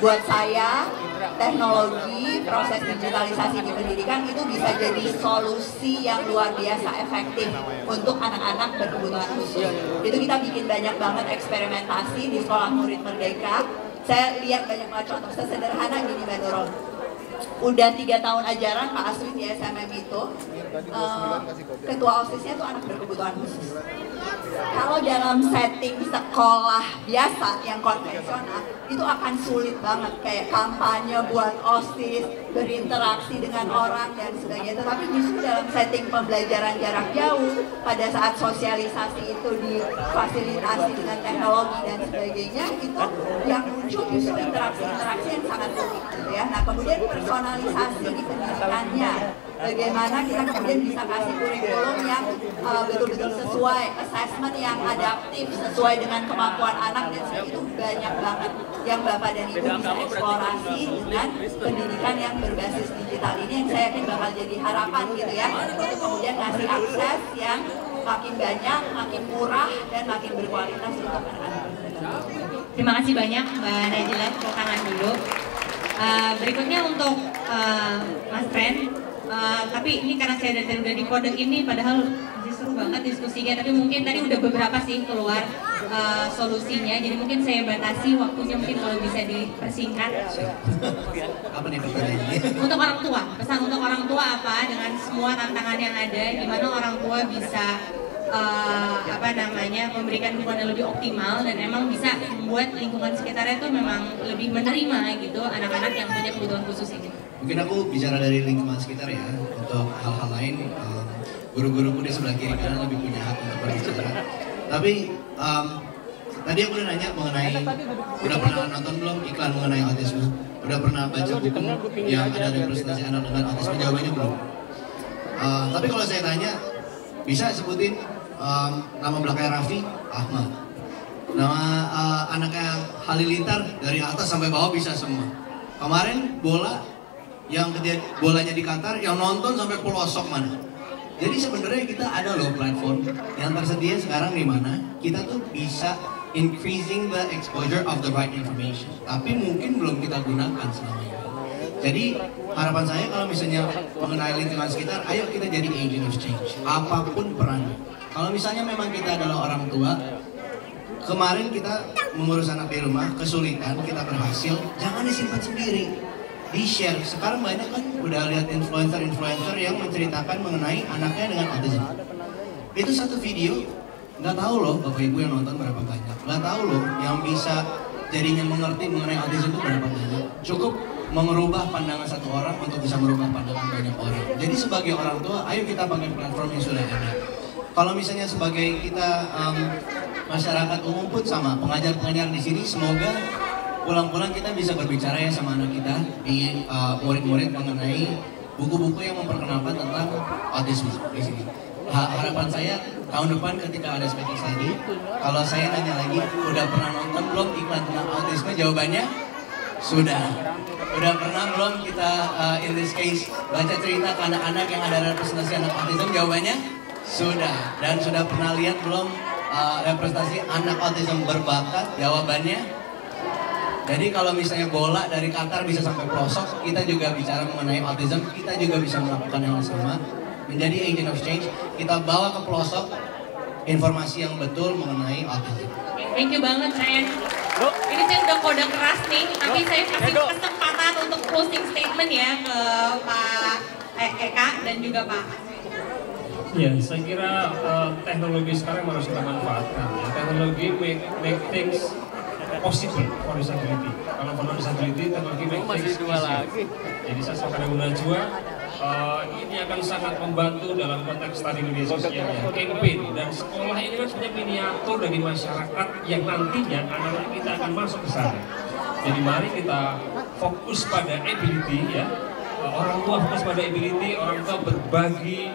Buat saya, teknologi, proses digitalisasi di pendidikan itu bisa jadi solusi yang luar biasa efektif untuk anak-anak berkebutuhan khusus. Itu kita bikin banyak banget eksperimentasi di Sekolah Murid Merdeka. Saya lihat banyak banget contoh sesederhana gini Mbak Nurul. Udah 3 tahun ajaran Pak Aswin di SMM itu, ketua OSISnya itu anak berkebutuhan khusus. Kalau dalam setting sekolah biasa yang konvensional, itu akan sulit banget, kayak kampanye buat OSIS, berinteraksi dengan orang dan sebagainya. Tetapi justru dalam setting pembelajaran jarak jauh, pada saat sosialisasi itu difasilitasi dengan teknologi dan sebagainya, itu yang muncul justru interaksi-interaksi yang sangat unik gitu ya. Nah kemudian personalisasi di pendidikannya, bagaimana kita kemudian bisa kasih kurikulum yang betul-betul sesuai, assessment yang adaptif, sesuai dengan kemampuan anak dan sebagainya, itu banyak banget yang Bapak dan Ibu bisa eksplorasi dengan pendidikan yang berbasis digital ini, yang saya yakin bakal jadi harapan gitu ya, untuk kemudian ngasih akses yang makin banyak, makin murah, dan makin berkualitas untuk anak-anak. Terima kasih banyak Mbak Najila, tepuk tangan dulu. Berikutnya untuk Mas Fren, tapi ini karena saya dari udah di kode ini, padahal masih seru banget diskusinya, tapi mungkin tadi udah beberapa sih keluar solusinya, jadi mungkin saya batasi waktunya, mungkin kalau bisa dipersingkat. Apa nih pertanyaannya? Untuk orang tua, pesan untuk orang tua apa dengan semua tantangan yang ada, gimana orang tua bisa memberikan dukungan yang lebih optimal dan emang bisa membuat lingkungan sekitarnya itu memang lebih menerima gitu anak-anak yang punya kebutuhan khusus ini. Mungkin aku bicara dari lingkungan sekitar ya, untuk hal-hal lain guru-guruku di sebelah kiri kanan lebih punya hak untuk berbicara. Tapi tadi aku udah nanya mengenai, udah pernah nonton belum iklan mengenai autisme? Udah pernah baca buku yang ada representasi anak dengan autisme? Jawabannya belum. Tapi kalau saya tanya, bisa sebutin nama belakangnya Raffi? Ahmad. Nama anaknya Halilintar dari atas sampai bawah bisa semua. Kemarin bola yang bolanya di Qatar, yang nonton sampai pelosok mana. Jadi sebenarnya kita ada loh platform yang tersedia sekarang di mana kita tuh bisa increasing the exposure of the right information. Tapi mungkin belum kita gunakan selama ini. Jadi harapan saya kalau misalnya mengenai lingkungan sekitar, ayo kita jadi agent of change. Apapun perannya. Kalau misalnya memang kita adalah orang tua, kemarin kita mengurus anak di rumah, kesulitan, kita berhasil, jangan disimpan sendiri, di-share. Sekarang banyak kan udah lihat influencer-influencer yang menceritakan mengenai anaknya dengan autism. Itu satu video, nggak tahu loh Bapak Ibu yang nonton berapa banyak, nggak tahu loh yang bisa jadinya mengerti mengenai autism itu berapa banyak. Cukup mengubah pandangan satu orang untuk bisa merubah pandangan banyak orang. Jadi sebagai orang tua, ayo kita pakai platform yang sudah ada. Kalau misalnya sebagai kita masyarakat umum pun sama, pengajar-pengajar di sini, semoga pulang-pulang kita bisa berbicara ya sama anak kita di murid-murid mengenai buku-buku yang memperkenalkan tentang autisme di sini. Harapan saya tahun depan ketika ada speaking study, kalau saya nanya lagi, udah pernah nonton belum iklan tentang autisme? Jawabannya Sudah pernah belum kita in this case baca cerita ke anak-anak yang ada representasi anak autism? Jawabannya sudah. Dan sudah pernah lihat belum representasi anak autism berbakat? Jawabannya. Jadi kalau misalnya bola dari Qatar bisa sampai pelosok, kita juga bicara mengenai autism, kita juga bisa melakukan yang sama, menjadi agent of change. Kita bawa ke pelosok informasi yang betul mengenai autism. Thank you banget, Ren. Ini saya udah kode keras nih, tapi saya kasih kesempatan untuk closing statement ya ke Pak Eka dan juga Pak. Ya, saya kira teknologi sekarang harus kita manfaatkan. Ya. Teknologi make things possible for disability. Kalau for disability, teknologi make things easier. Jadi saya sebagai Najwa, ini akan sangat membantu dalam konteks tadi media sosial ya, campaign dan sekolah ini kan sebenarnya miniatur dari masyarakat yang nantinya anak-anak kita akan masuk ke sana. Jadi mari kita fokus pada ability ya, orang tua fokus pada ability, orang tua berbagi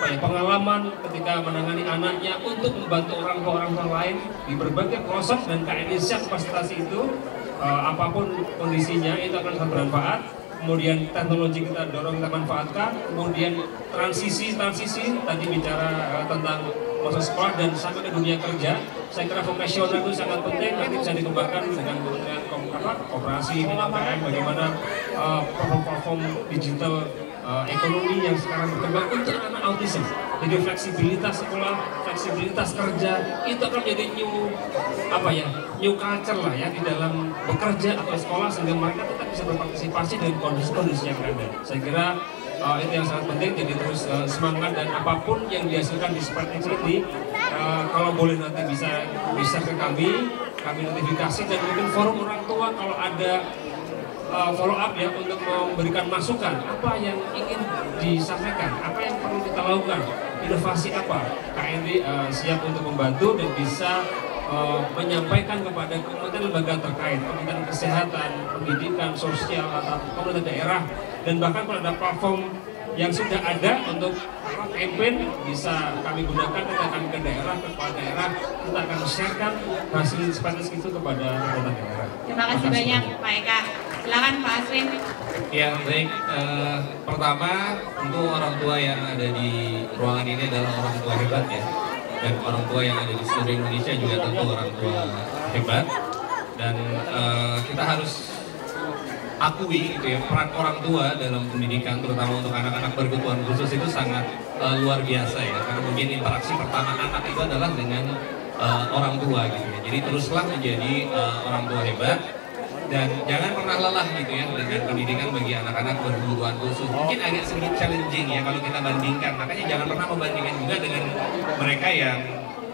pengalaman ketika menangani anaknya untuk membantu orang tua lain di berbagai pelosok, dan Indonesia kapasitasi itu apapun kondisinya itu akan sangat bermanfaat. Kemudian teknologi kita dorong, kita manfaatkan. Kemudian transisi tadi bicara tentang masa sekolah dan sampai ke dunia kerja. Saya kira vocational itu sangat penting, nanti bisa dikembangkan dengan kooperasi UMKM, bagaimana platform digital ekonomi yang sekarang berkembang untuk anak autism. Jadi fleksibilitas sekolah, fleksibilitas kerja itu akan menjadi new culture lah ya di dalam bekerja atau sekolah, sehingga mereka tetap bisa berpartisipasi dengan kondisi-kondisi yang ada. Saya kira itu yang sangat penting. Jadi terus semangat, dan apapun yang dihasilkan di Spartex ini kalau boleh nanti bisa ke kami notifikasi, dan mungkin forum orang tua kalau ada follow up ya untuk memberikan masukan apa yang ingin disampaikan, apa yang perlu kita lakukan, inovasi apa. KND siap untuk membantu dan bisa menyampaikan kepada kementerian lembaga terkait, Kementerian Kesehatan, Pendidikan, Sosial, atau pemerintah daerah, dan bahkan kalau ada platform yang sudah ada untuk campaign bisa kami gunakan, kita akan ke daerah, ke kepala daerah, kita akan sharekan hasil Spartex itu kepada pemerintah daerah. Terima kasih banyak Pak Eka. Silakan Pak Aswin. Ya baik, pertama untuk orang tua yang ada di ruangan ini adalah orang tua hebat ya, dan orang tua yang ada di seluruh Indonesia juga tentu orang tua hebat, dan kita harus akui gitu ya, peran orang tua dalam pendidikan terutama untuk anak-anak berkebutuhan khusus itu sangat luar biasa ya, karena mungkin interaksi pertama anak itu adalah dengan orang tua gitu ya. Jadi teruslah menjadi orang tua hebat, dan jangan pernah lelah gitu ya dengan pendidikan bagi anak-anak berkebutuhan khusus. Mungkin agak sedikit challenging ya kalau kita bandingkan, makanya jangan pernah membandingkan juga dengan mereka yang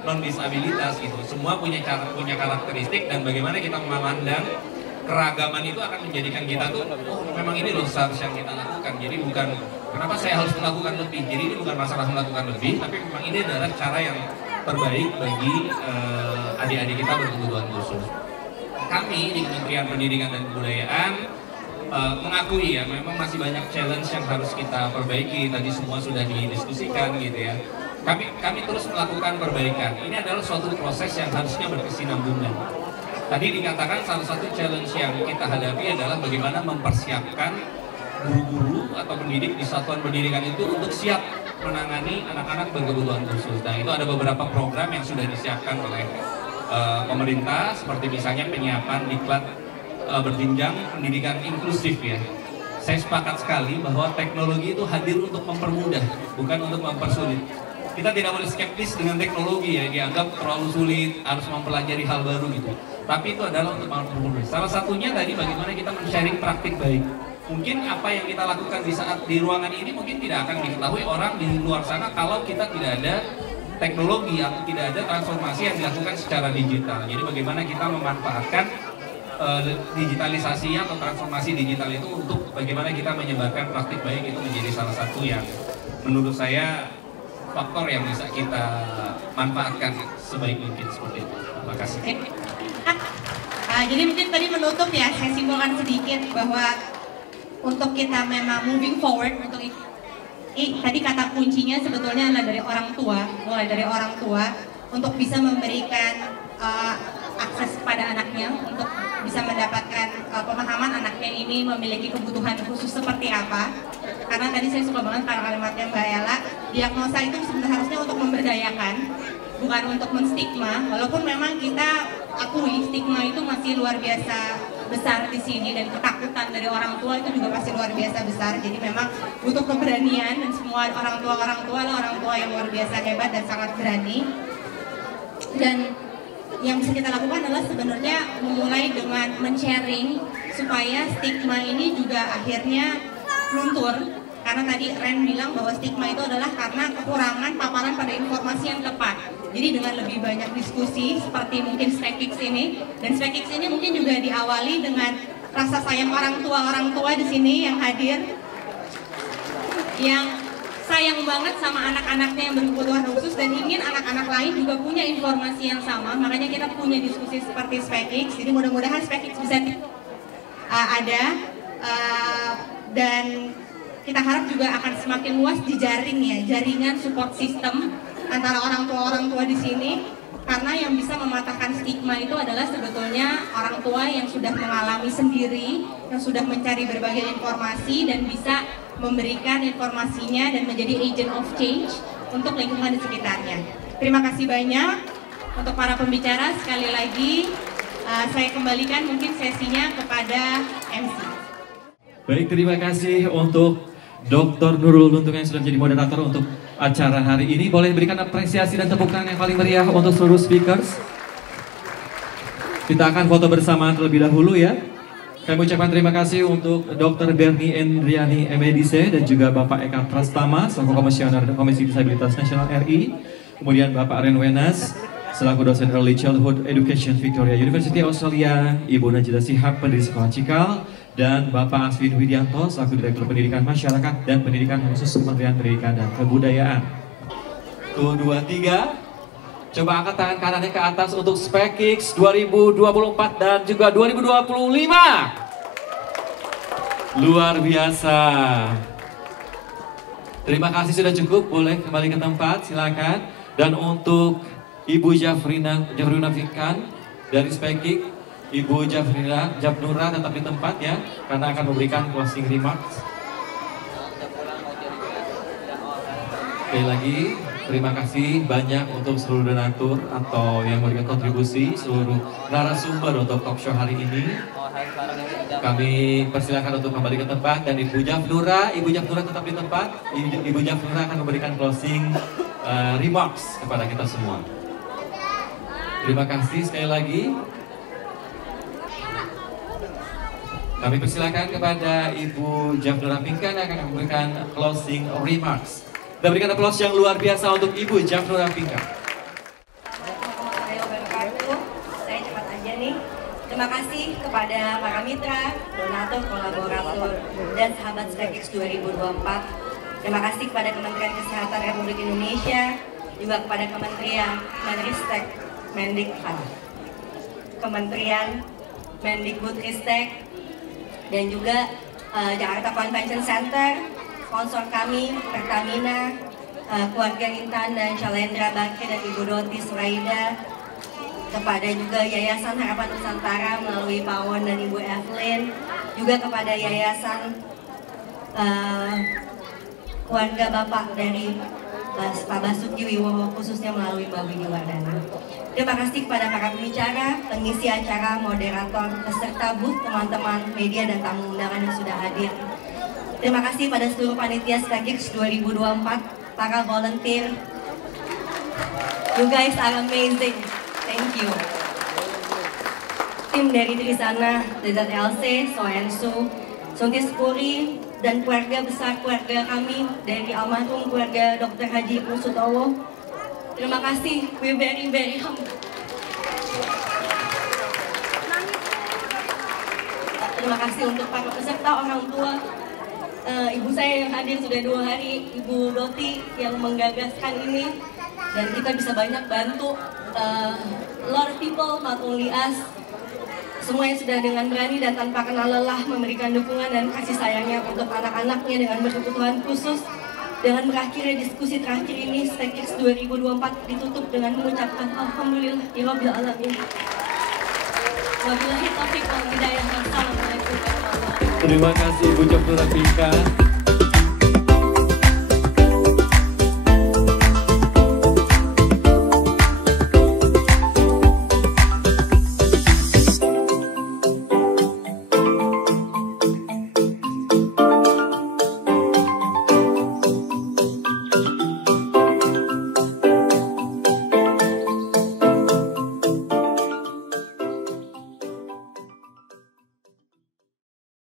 non disabilitas gitu. Semua punya karakteristik, dan bagaimana kita memandang keragaman itu akan menjadikan kita tuh, oh memang ini loh seharusnya yang kita lakukan. Jadi bukan kenapa saya harus melakukan lebih. Jadi ini bukan masalah melakukan lebih, tapi memang ini adalah cara yang terbaik bagi adik-adik kita berkebutuhan khusus. Kami di Kementerian Pendidikan dan Kebudayaan mengakui ya, memang masih banyak challenge yang harus kita perbaiki. Tadi semua sudah didiskusikan gitu ya. Kami terus melakukan perbaikan. Ini adalah suatu proses yang harusnya berkesinambungan. Tadi dikatakan salah satu challenge yang kita hadapi adalah bagaimana mempersiapkan guru-guru atau pendidik di satuan pendidikan itu untuk siap menangani anak-anak berkebutuhan khusus. Nah, itu ada beberapa program yang sudah disiapkan oleh pemerintah, seperti misalnya penyiapan diklat berjenjang pendidikan inklusif ya. Saya sepakat sekali bahwa teknologi itu hadir untuk mempermudah, bukan untuk mempersulit. Kita tidak boleh skeptis dengan teknologi ya, dianggap terlalu sulit, harus mempelajari hal baru gitu. Tapi itu adalah untuk mempermudah. Salah satunya tadi bagaimana kita men-sharing praktik baik. Mungkin apa yang kita lakukan di saat di ruangan ini mungkin tidak akan diketahui orang di luar sana kalau kita tidak ada teknologi atau tidak ada transformasi yang dilakukan secara digital. Jadi bagaimana kita memanfaatkan digitalisasi atau transformasi digital itu untuk bagaimana kita menyebarkan praktik baik, itu menjadi salah satu yang menurut saya faktor yang bisa kita manfaatkan sebaik mungkin seperti itu. Terima kasih. Jadi mungkin tadi menutup ya, saya simpulkan sedikit bahwa untuk kita memang moving forward untuk tadi kata kuncinya sebetulnya adalah dari orang tua, mulai dari orang tua untuk bisa memberikan akses kepada anaknya untuk bisa mendapatkan pemahaman anaknya ini memiliki kebutuhan khusus seperti apa. Karena tadi saya suka banget kalimatnya Mbak Ella, diagnosa itu sebenarnya harusnya untuk memberdayakan, bukan untuk menstigma. Walaupun memang kita akui stigma itu masih luar biasa besar di sini, dan ketakutan dari orang tua itu juga pasti luar biasa besar. Jadi memang butuh keberanian, dan semua orang tua lah orang tua yang luar biasa hebat dan sangat berani. Dan yang bisa kita lakukan adalah sebenarnya memulai dengan men-sharing supaya stigma ini juga akhirnya luntur. Karena tadi Ren bilang bahwa stigma itu adalah karena kekurangan paparan pada informasi yang tepat. Jadi dengan lebih banyak diskusi seperti mungkin Spekix ini, dan Spekix ini mungkin juga diawali dengan rasa sayang orang tua di sini yang hadir, yang sayang banget sama anak-anaknya yang berkebutuhan khusus dan ingin anak-anak lain juga punya informasi yang sama. Makanya kita punya diskusi seperti Spekix. Jadi mudah-mudahan Spekix bisa ada dan kita harap juga akan semakin luas di jaringan support system antara orang tua di sini, karena yang bisa mematahkan stigma itu adalah sebetulnya orang tua yang sudah mengalami sendiri, yang sudah mencari berbagai informasi dan bisa memberikan informasinya dan menjadi agent of change untuk lingkungan di sekitarnya. Terima kasih banyak untuk para pembicara. Sekali lagi saya kembalikan mungkin sesinya kepada MC. Baik, terima kasih untuk Dr. Nurul Luntung yang sudah menjadi moderator untuk acara hari ini. Boleh berikan apresiasi dan tepuk tangan yang paling meriah untuk seluruh speakers. Kita akan foto bersama terlebih dahulu ya. Kami ucapkan terima kasih untuk Dr. Bernie Endriani MDC dan juga Bapak Eka Prastama selaku Komisioner Komisi Disabilitas Nasional RI. Kemudian Bapak Ren Wenas selaku dosen Early Childhood Education Victoria University Australia, Ibu Najila Sihab pendiri Sekolah Cikal, dan Bapak Aswin Widianto selaku Direktur Pendidikan Masyarakat dan Pendidikan Khusus Kementerian Pendidikan dan Kebudayaan. 1, 2, 3. Coba angkat tangan kanannya ke atas untuk Spekix 2024 dan juga 2025. Luar biasa. Terima kasih sudah cukup, boleh kembali ke tempat, silakan. Dan untuk Ibu Jafrina Fikan dari Spekix, Ibu Jafnura tetap di tempat ya, karena akan memberikan closing remarks. Sekali lagi, terima kasih banyak untuk seluruh donatur atau yang memberikan kontribusi, seluruh narasumber untuk talk show hari ini. Kami persilakan untuk kembali ke tempat, dan Ibu Jafnura tetap di tempat. Ibu Jafnura akan memberikan closing remarks kepada kita semua. Terima kasih sekali lagi. Kami persilakan kepada Ibu Jafnura Pinkan yang akan memberikan closing remarks. Kita berikan aplaus yang luar biasa untuk Ibu Jafnura Pinkan. Saya cepat aja nih. Terima kasih kepada para mitra, donatur, kolaborator, dan sahabat Spekix 2024. Terima kasih kepada Kementerian Kesehatan Republik Indonesia, juga kepada Kementerian Menristek, Mendikbud, Kementerian Mendikbudristek, dan juga Jakarta Convention Center, sponsor kami, Pertamina, keluarga Intan dan Shalendra Bakri dan Ibu Doti Suraida, kepada juga Yayasan Harapan Nusantara melalui Pak Won dan Ibu Evelyn, juga kepada Yayasan keluarga Bapak dari Pak Basuki Wiwowo khususnya melalui Mbak Widi Wardana. Terima kasih kepada para pembicara, pengisi acara, moderator, peserta booth, teman-teman media dan tamu undangan yang sudah hadir. Terima kasih pada seluruh panitia Spekix 2024, para volunteer. You guys are amazing. Thank you. Tim dari Trisana, DZLC, Soensu, Suntis Puri, dan keluarga besar keluarga kami dari almarhum keluarga Dr. Haji Ibnu Sutowo. Terima kasih, we're very very humble. Terima kasih untuk para peserta, orang tua, ibu saya yang hadir sudah 2 hari, Ibu Doti yang menggagaskan ini, dan kita bisa banyak bantu a lot of people, not only us. Semua yang sudah dengan berani dan tanpa kenal lelah memberikan dukungan dan kasih sayangnya untuk anak-anaknya dengan berkebutuhan khusus. Dengan berakhirnya diskusi terakhir ini, Spekix 2024 ditutup dengan mengucapkan Alhamdulillah, ya Rabbil Alamin. Wabillahi taufiq wal hidayah. Wassalamualaikum warahmatullahi wabarakatuh. Terima kasih Bu Joknur Rafiqa.